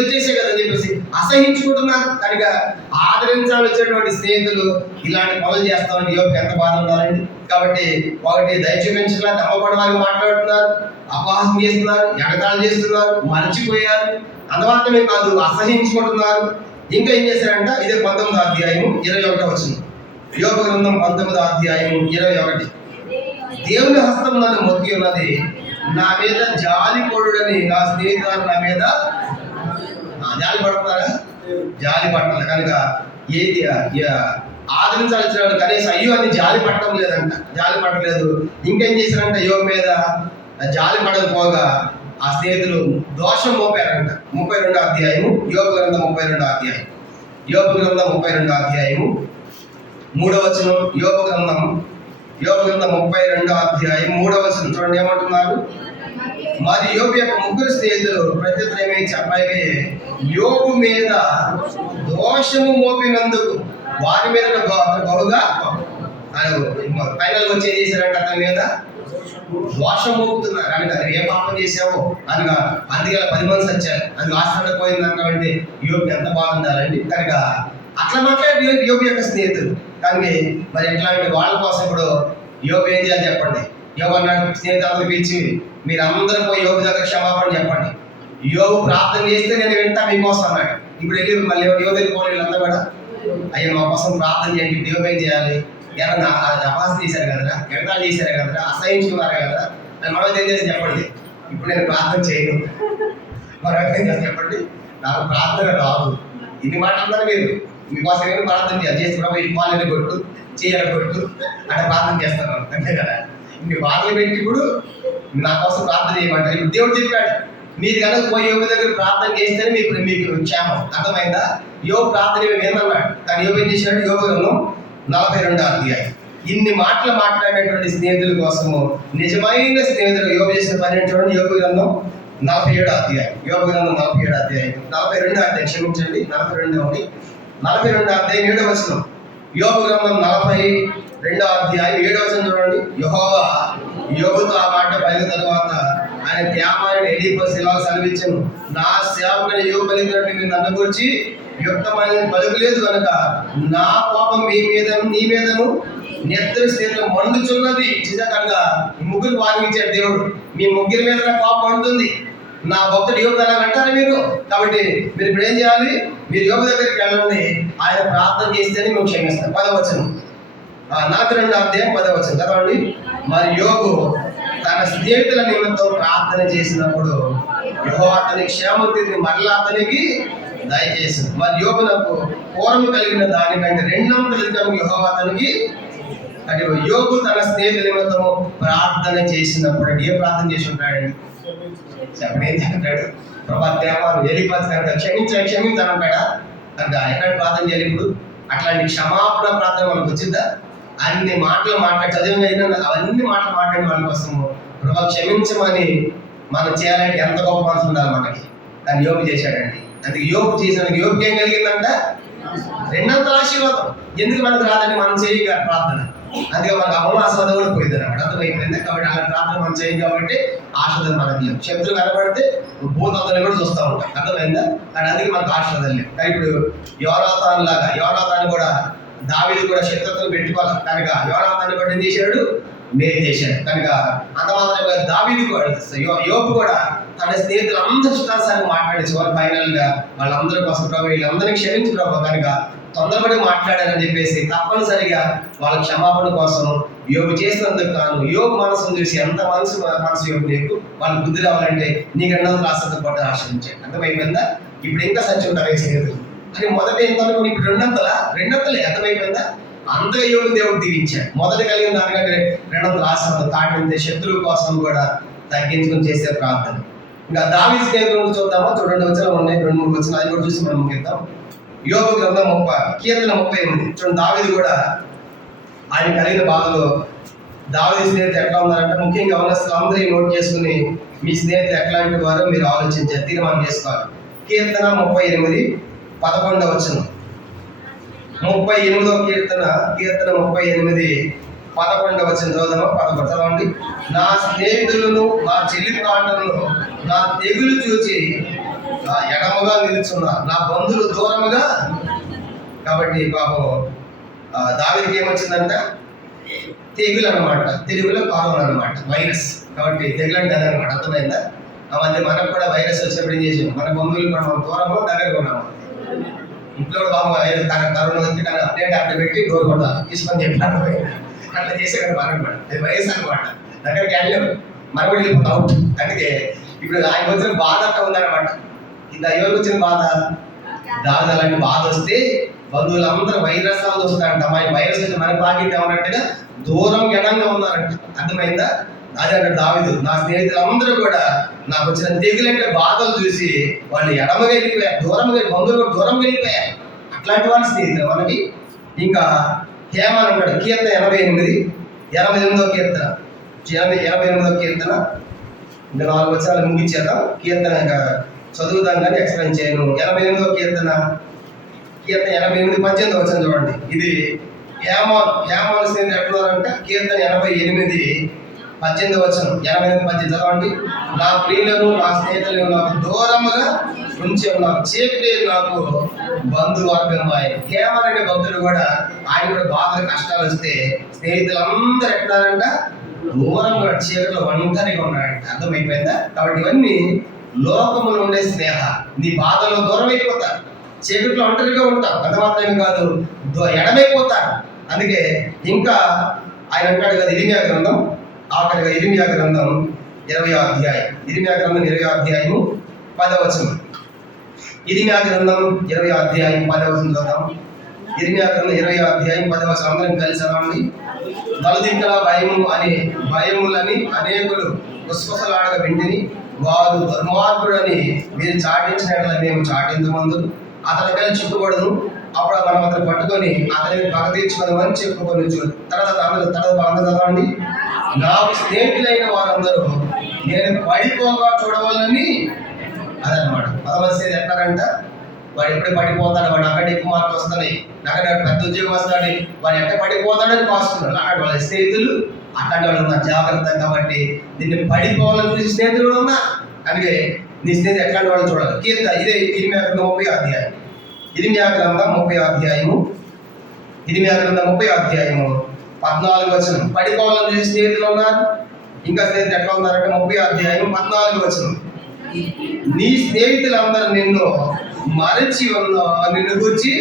వచ్చేసే కదా అని చెప్పేసి అసహించుకుంటున్నారు. కనుక ఆదరించాలని వచ్చేటువంటి స్నేహితులు ఇలాంటి పనులు చేస్తామని యోగం ఎంత బాధ ఉండాలండి. కాబట్టి ఒకటి దయ చూపించట్లా, నమ్మకూడని వారికి మాట్లాడుతున్నారు, అపహాసం చేస్తున్నారు, ఎగతాళి చేస్తున్నారు, మర్చిపోయారు. అందుమాత్రమే కాదు, అసహించుకుంటున్నారు. ఇంకా ఏం చేశారంట? ఇదే 19వ అధ్యాయం 21 వచనం. యోగ గ్రంథం 19వ అధ్యాయం 21. దేవుని హస్తం నన్ను మొక్కి ఉన్నది, నా మీద జాలి పడుడని నా స్నేహితులు నా మీద జాలి పడుతున్నారా? జాలి పట్టాలి. కనుక ఏది ఆదరించాల్సిన కనీసం అయ్యో అని జాలి పట్టడం లేదంట, జాలి పట్టలేదు. ఇంకేం చేశారంట? యోగ మీద జాలి పడకపోగా ఆ స్నేహితులు దోషం మోపారంట. 32వ అధ్యాయము యోగ గ్రంథం 32వ అధ్యాయం 32వ అధ్యాయము 3వ వచనం. యోగ గ్రంథం 32వ అధ్యాయం 3వ వచనం చూడండి ఏమంటున్నారు? మరి యోబు యొక్క ముగ్గురు స్నేహితులు ప్రత్యుత్తరమే చెప్పగా యోబు మీద దోషము మోపినందుకు వారి మీద బహుగా ఫైనల్ వచ్చి ఏం చేశారంటే అతని మీద దోషం మోపుతున్నారు. కనుక అది ఏ పాపం చేసావో అనగా అందుకే 10 మంది వచ్చారు, అది హాస్పిటల్ పోయిందంటే యోబు ఎంత బాగుండాలండి. కనుక అట్లా మాట్లాడి యోబు యొక్క స్నేహితులు. కానీ మరి ఎట్లాంటి వాళ్ళ కోసం ఇప్పుడు యోబు ఏం చేయాలి చెప్పండి? యోబు అన్నాడు స్నేహితులను పిలిచి, మీరు అందరూ పోయి యోబు దగ్గర క్షమాపణ చెప్పండి. యోబు ప్రార్థన చేస్తే నేను వింటా మీకోసం అన్నాడు. ఇప్పుడు వెళ్ళి మళ్ళీ యోబు దగ్గర పోయి వీళ్ళంతా కూడా అయ్యా మా కోసం ప్రార్థన చేయండి. యోబు ఏం చేయాలి? ఏమన్నా అపాసం చేశారు కదరా, ఎగతాళి చేశారు కదరా, అసహించుకున్నారు కదరా అని మనం ఏం చేసి చెప్పండి. ఇప్పుడు నేను ప్రార్థన చేయను, మనం ఏం చేసి చెప్పండి, నాకు ప్రార్థన రాదు. ఇన్ని మాట్లాడుతున్నారు మీరు, మీకోసం ఏమైనా ప్రార్థన చేయాలి. చేసి ప్రభు ఈ పాలని కొట్టు, చేయాలి కొట్టు అంటే ప్రార్థన చేస్తాను అంతే కదా. ఇన్ని బాధలు పెట్టి ఇప్పుడు నా కోసం ప్రార్థన చేయమంటారు. ఇప్పుడు దేవుడు చెప్పాడు, మీరు కనుక పోయి యోగ దగ్గర ప్రార్థన చేస్తేనే మీకు క్షేమం. అర్థమైందా? యోగ ప్రార్థన ఏమన్నాడు, కానీ యోగ ఏం చేశాడు? యోగ గ్రంథం 42వ అధ్యాయం. ఇన్ని మాటలు మాట్లాడేటువంటి స్నేహితుల కోసము నిజమైన స్నేహితులు యోగ చేసిన పని చూడండి. యోగ గ్రంథం 47 అధ్యాయం, యోబు గ్రంథం 47 అధ్యాయం, 42 అధ్యాయం, క్షమించండి 42 అధ్యాయం 7వ వచనం. యోబు గ్రంథం 42 అధ్యాయం 7వ వచనం చూడండి. యెహోవా యోబుతో ఆ మాట పలికిన తర్వాత ఆయన త్యామాన్ని ఎలీఫజు ఇలా సెలవిచ్చెను, నా సేవకుని యోబు పలికినట్టు మీరు నన్ను గురించి యుక్తమైన పలుకులేదు కనుక నా కోపం మీ మీదను నిద్ర స్థితిలో మండుచున్నది. కనుక ఈ ముగ్గురు వాదించాడు దేవుడు, మీ ముగ్గురి మీద నా కోపం మండుతుంది. నా భక్తుడు యోబు అలా అంటారు మీరు. కాబట్టి మీరు ఇప్పుడు ఏం చేయాలి? మీరు యోబు దగ్గరికి వెళ్ళండి, ఆయన ప్రార్థన చేస్తేనే మేము క్షమిస్తాం. 10వ వచనం, 42 అధ్యాయం 10వ వచనం చదవండి. మరి యోబు తన స్నేహితుల నిమిత్తం ప్రార్థన చేసినప్పుడు యెహోవా అతని క్షేమతిని మరలా అతనికి దయచేసింది. మరి యోబునకు పూర్వం కలిగిన దానికంటే 2 అంతలు యెహోవా అతనికి. అంటే యోబు తన స్నేహితుల నిమిత్తం ప్రార్థన చేసినప్పుడు ఏ ప్రార్థన చేసి ఉంటాడండి? చెప్పండి, ఏం చెప్తాడు? ప్రభా దేవాలు ఎలీఫజు కనుక క్షమించానంటాడా? కనుక ఎక్కడ ప్రార్థన చేయాలి ఇప్పుడు? అట్లాంటి క్షమాపణ ప్రార్థన మనకు వచ్చిందా? అన్ని మాటలు చదివిన అవన్నీ మాటలు మాట్లాడిన వాళ్ళ కోసము ప్రభా క్షమించమని మనం చేయాలంటే ఎంత గొప్ప మనసు ఉండాలి మనకి. కానీ యోబు చేశాడండి. అందుకే యోబు చేసినందుకు యోబుకి ఏం కలిగిందంట? 2 ఆశీర్వాదం. ఎందుకు మనకు రాదండి? మనం చేయగల ప్రార్థన. అందుకే మనకు ఆశీర్వాదం కూడా పోయింది అన్నమాట. అర్థమైపోయింది. కాబట్టి అలా ప్రార్థన మనం చేయం కాబట్టి ఆశీర్వాదం మనకి లేవు. శత్రువు కనబడితే భూతత్వాన్ని కూడా చూస్తూ ఉంటాం. అర్థమైందా? కానీ అందుకే మనకు ఆశీర్వాదం లేవు. కానీ ఇప్పుడు యోనాతాను కూడా దావీదు కూడా శత్రుత్వం పెట్టుకోవాలి కనుక యోనాతాన్ని కూడా ఏం చేశాడు? మేలు చేశాడు. కనుక అంత మాత్రమే దావీదు కూడా యోబు కూడా తన స్నేహితులు అందరి ఇష్టానుసారంగా మాట్లాడేసి వాళ్ళు ఫైనల్ గా వాళ్ళందరి కోసం ప్రభు వీళ్ళందరినీ క్షమించి ప్రభు కనుక తొందరపడి మాట్లాడారని చెప్పేసి తప్పనిసరిగా వాళ్ళ క్షమాపణ కోసం యోబు చేసినందుకు కాను యోబు మనసును చూసి ఎంత మనసు యోబు నీకు వాళ్ళ బుద్ధి రావాలంటే నీకు 200 ఆశతో పాటు ఆశ్రయించాడు. అర్థమైపోయిందా? ఇప్పుడు ఇంకా సచ్చి ఉంటారు ఈ స్నేహితులు అని మొదట ఎంత అనుకుని ఇప్పుడు 200 అర్థమైపోయిందా? అంతగా యోబు దేవుడు దీవించాడు. మొదట కలిగిన దానికంటే 200 ఆశతో తాటిందే శత్రువు కోసం కూడా తగ్గించుకుని చేసే ప్రార్థన. ఇంకా దావీదు స్నేహితులను చూద్దామా? చూడండి, వచనాలు ఉన్నాయి, 2-3 వచనాలు అది కూడా చూసి మనం ముగిద్దాం. యోబు గ్రంథం 38 చూడండి. దావీదు కూడా ఆయన కలిగిన బాధలో దావీదు స్నేహితులు ఎట్లా ఉన్నారంటే ముఖ్యంగా గమనిస్తున్న అందరూ నోట్ చేసుకుని మీ స్నేహితులు ఎట్లాంటి వారో మీరు ఆలోచించారు, తీర్మానం చేసుకోవాలి. కీర్తన 38 11వ వచనం. 38వ కీర్తన 38 11వ వచనం చదువుదామా? 11 చదవండి. నా స్నేహితులను నా చెల్లి కాండలను నా తెగులు చూచి ఎడమగా నిలుచున్నారు, నా బంధువులు దూరముగా. కాబట్టి పాపం దావీదుకి ఏమొచ్చిందంట? తెగులు అనమాట. తెలుగులో కరోనా అనమాట, వైరస్. కాబట్టి తెగులు అంటే అదనమాట. అర్థమైందా? మధ్య మనకు కూడా వైరస్ వచ్చినప్పుడు ఏం చేసాం? మన బంధువులు కూడా మనం దూరము దగ్గరగా ఉన్నాము. ఇంట్లో బాబు కరోనా వచ్చి కానీ అప్డేట్ అక్కడ పెట్టి డోర్ కొట్టాలి తీసుకొని చెప్పాను. అట్లా చేసే కదా మనం కూడా అది వైరస్ అనమాట. దగ్గరికి వెళ్ళాము మనం కూడా వెళ్ళిపోతాం అవుట్. అందుకే ఇప్పుడు ఆయన వచ్చిన బాధ అట్లా ఉందన్నమాట. ఇది ఎవరికి వచ్చిన బాధ? దాదాపు బాధ వస్తే బంధువులందరూ వైరస్ వస్తారంట. మా వైరస్ వచ్చి మన పాకిట్ ఉన్నట్టుగా దూరం ఎడంగా ఉన్నారంట. అర్థమైందా? అదే అంటే దావీదు నా స్నేహితులందరూ కూడా నాకు వచ్చిన తెగులంటే బాధలు చూసి వాళ్ళు ఎడమగా వెళ్ళిపోయారు, దూరంగా బంధువులు దూరంగా వెళ్ళిపోయారు. అట్లాంటి వాళ్ళ స్నేహితులు మనకి. ఇంకా హేమన్ అంటాడు. కీర్తన 88వ కీర్తన 88వ కీర్తన. ఇంకా 4 వచనాలు ముగించేద్దాం. కీర్తన ఇంకా చదువుదాం కానీ ఎక్స్ప్లెయిన్ చేయను. 88వ కీర్తన 88 18వ వచనం చూడండి. ఇది హేమాన్ స్నేహితులు ఎట్లున్నారంటే కీర్తన 88 18వ వచనం. 88 18 చదవండి. నా ప్రియులను నా స్నేహితులను నాకు దూరముగా ఉంచి నాకు చీకటి నాకు బంధువర్గమాయి. హేమన్ అనే భక్తుడు కూడా ఆయన కూడా బాధలు కష్టాలు వస్తే స్నేహితులందరూ ఎట్లారంట? దూరంగా చీకటిలో ఒంటరిగా ఉన్నాడంట. అర్థమైపోయిందా? కాబట్టి ఇవన్నీ లోకములో ఉండే స్నేహ. నీ బాధలో దూరం అయిపోతారు, చీకటిలో ఒంటరిగా ఉంటాం. అది మాత్రమే కాదు, ఎడమైపోతారు. అందుకే ఇంకా ఆయన అంటాడు కదా ఇర్మియా గ్రంథం, ఆఖరిగా ఇర్మియా గ్రంథం 20వ అధ్యాయం. ఇర్మియా గ్రంథం 20వ అధ్యాయము 10వ వచనం. ఇర్మియా గ్రంథం 20వ అధ్యాయం 10వ వచనం చూద్దాం. ఇర్మియా గ్రంథం 20వ అధ్యాయం 10వ వచనం అందరం కలిసి చదవండి. నలుదిక్కల భయములని అనేకులు గుసగుసలాడగా వింటిని, వారు దుర్మార్గుడని మీరు చాటించినట్ల మేము చాటించమందు అతని కలిసి చుట్టుబడను. అప్పుడు మనం అతను పట్టుకొని అతని పగ తీర్చుకోమని చెప్పుకొని తర్వాత చదవండి. నాకు స్నేహితులైన వారందరూ నేను పడిపోగా చూడవాలని అదనమాట. పదవసేది ఎట్లాగంట, వాడు ఎప్పుడు పడిపోతాడు, వాడు అక్కడ ఎక్కువ మార్కులు వస్తున్నాయి, అక్కడ పెద్ద ఉద్యోగం వస్తాడు, వాడు ఎక్కడ పడిపోతాడని కాస్తున్నాడు. అక్కడ వాళ్ళ స్నేహితులు అట్లాంటి వాళ్ళు ఉన్నారు, జాగ్రత్త. కాబట్టి దీన్ని పడిపోవాలని చూసి స్నేహితులు కూడా ఉన్నా, అందుకే నీ స్నేహితులు ఎట్లాంటి వాళ్ళు చూడాలి. కీర్త ఇదే 30 అధ్యాయం, 30 అధ్యాయము, 30 అధ్యాయము 14 వచనం. పడిపోవాలని చూసి స్నేహితులు ఉన్నారు, ఇంకా స్నేహితులు ఎట్లా ఉన్నారంటే 30 అధ్యాయం 14 వచనం. నీ స్నేహితులందరూ నిన్ను మరచి నిన్ను గురించి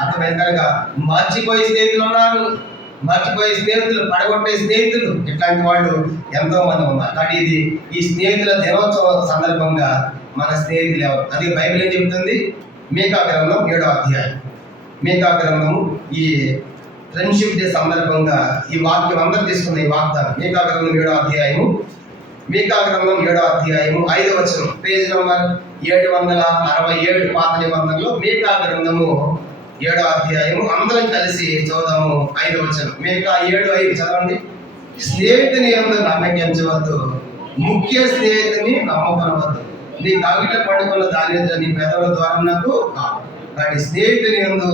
అర్థమైంది కనుక మర్చిపోయే స్నేహితులు ఉన్నారు, మర్చిపోయే స్నేహితులు, పడగొట్టే స్నేహితులు, ఇట్లాంటి వాళ్ళు ఎంతో మంది ఉన్నారు. కాబట్టి ఇది ఈ స్నేహితుల దినోత్సవం సందర్భంగా మన స్నేహితులు ఎవరు, అది బైబిల్ ఏం చెబుతుంది? మీకా గ్రంథం 7వ అధ్యాయం. మీకా గ్రంథము ఈ ఫ్రెండ్షిప్ డే సందర్భంగా ఈ వాక్యం అందరూ తీసుకున్న ఈ వాగ్దానం. మీకా గ్రంథం 7వ అధ్యాయము, మీకా గ్రంథం 7వ అధ్యాయము 5వ వచనం, పేజ్ నంబర్ 767 పాత నిబంధనలో మీకా గ్రంథము 7వ అధ్యాయము. అందరం కలిసి చదువుదాము 5వ వచనం. మీకా 7:5 చదవండి. స్నేహితుని యందు నమ్మకించవద్దు, ముఖ్య స్నేహితుని నమ్మకనవద్దు. నీ కవిట పడుకున్న దాని నీ పెదవుల ద్వారా నాకు కాదు. కానీ స్నేహితుని యందు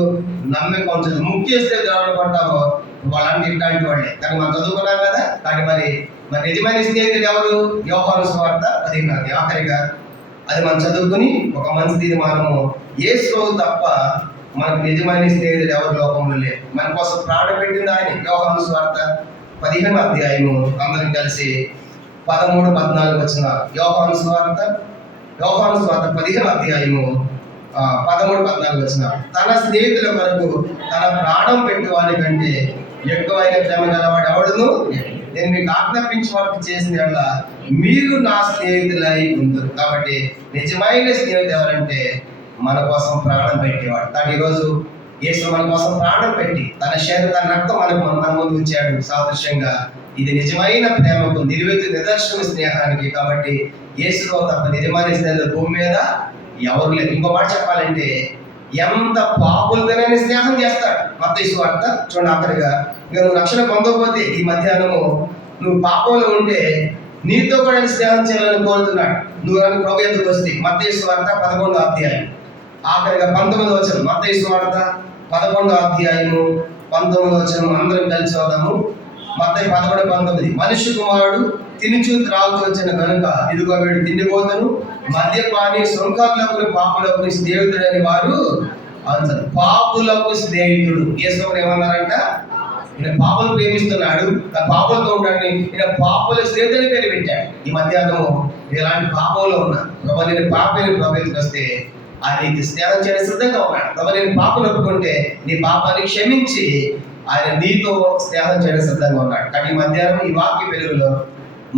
నమ్మకం ఉంచదు. ముఖ్య స్నేహితులు ఎవరు పడ్డావో వాళ్ళంటే ఇట్లాంటి వాళ్ళే. కానీ మనం చదువుకున్నాం కదా. కానీ మరి నిజమైన స్నేహితుడు ఎవరు? యోహాను సువార్త 10 ఆఖరిగా అది మనం చదువుకుని ఒక మంచి తీర్మానము, యేసు తప్ప మనకు నిజమైన స్నేహితుడు ఎవరు లోకంలో లేరు. మన కోసం ప్రాణం పెట్టింది ఆయన. యోహాను సువార్త 15వ అధ్యాయము అందరం కలిసి 13, 14 వచ్చిన యోహాను సువార్త 15వ అధ్యాయము 13, 14 వచ్చిన. తన స్నేహితుల వరకు తన ప్రాణం పెట్టి వారి కంటే ఎక్కువైన ప్రేమ గలవాడు ఎవడును. నేను మీకు ఆజ్ఞాపించి వారికి చేసిన వల్ల మీరు నా స్నేహితులై ఉంటారు. కాబట్టి నిజమైన స్నేహితుడు ఎవరంటే మన కోసం ప్రాణం పెట్టేవాడు. కాబట్టి ఈరోజు యేసు మన కోసం ప్రాణం పెట్టి తన శరీరం, తన రక్తం మన ముందు ఉంచాడు సాదృశ్యంగా. ఇది నిజమైన ప్రేమకు నిదర్శన స్నేహానికి. కాబట్టి యేసులో తప్ప నిజమైన స్నేహితులు భూమి మీద ఎవరు లేదు. ఇంకో మాట చెప్పాలంటే ఎంత పాపులతోనైనా స్నేహం చేస్తాడు. మత్తయి సువార్త చూడండి ఆఖరిగా. ఇంకా నువ్వు రక్షణ పొందకపోతే ఈ మధ్యాహ్నము నువ్వు పాపంలో ఉంటే నీతో కూడా స్నేహం చేయాలని కోరుతున్నాడు. నువ్వు కానీ ప్రభు ఎదురుకు వస్తే మత్తయి సువార్త 11వ అధ్యాయం ఆఖరిగా 19వ వచనం. మత్తయి సువార్త 11వ అధ్యాయము 19వ వచనం అందరం కలిసి చదువుదాము. మత్తయి 11:19. మనుష్య కుమారుడు తినుచు త్రాగుతూ వచ్చిన కనుక ఇదిగో వీడు తిండిపోతను, మద్యపాని, శృంఖారులకు, పాపులకు స్నేహితుడని వారు అంటారు. పాపులకు స్నేహితుడు. యేసు ఏమన్నారంట? ఈయన పాపులు ప్రేమిస్తున్నాడు, పాపులతో ఉంటాడని ఈయన పాపుల స్నేహితుని పేరు పెట్టాడు. ఈ మధ్యాహ్నం ఇలాంటి పాపంలో ఉన్నా ప్రభు నేను పాపని ప్రభుత్వకి వస్తే ఆయన స్నేహం చేయడం సిద్ధంగా ఉన్నాడు. ప్రభు నేను పాపను ఒప్పుకుంటే నీ పాపాన్ని క్షమించి ఆయన నీతో స్నేహం చేయడం సిద్ధంగా ఉన్నాడు. కానీ ఈ మధ్యాహ్నం ఈ వాక్య వెలుగులో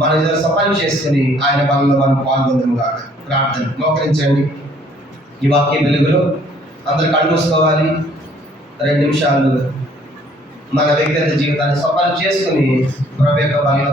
మన సఫలం చేసుకుని ఆయన పనుల్లో మనం పాల్గొందాం కాక. ప్రార్థన మోకరించండి. ఈ వాక్య వెలుగులో అందరు కళ్ళు మూసుకోవాలి. 2 నిమిషాలు మన వ్యక్తిగత జీవితాన్ని సఫలం చేసుకుని ప్రభు యొక్క పనుల్లో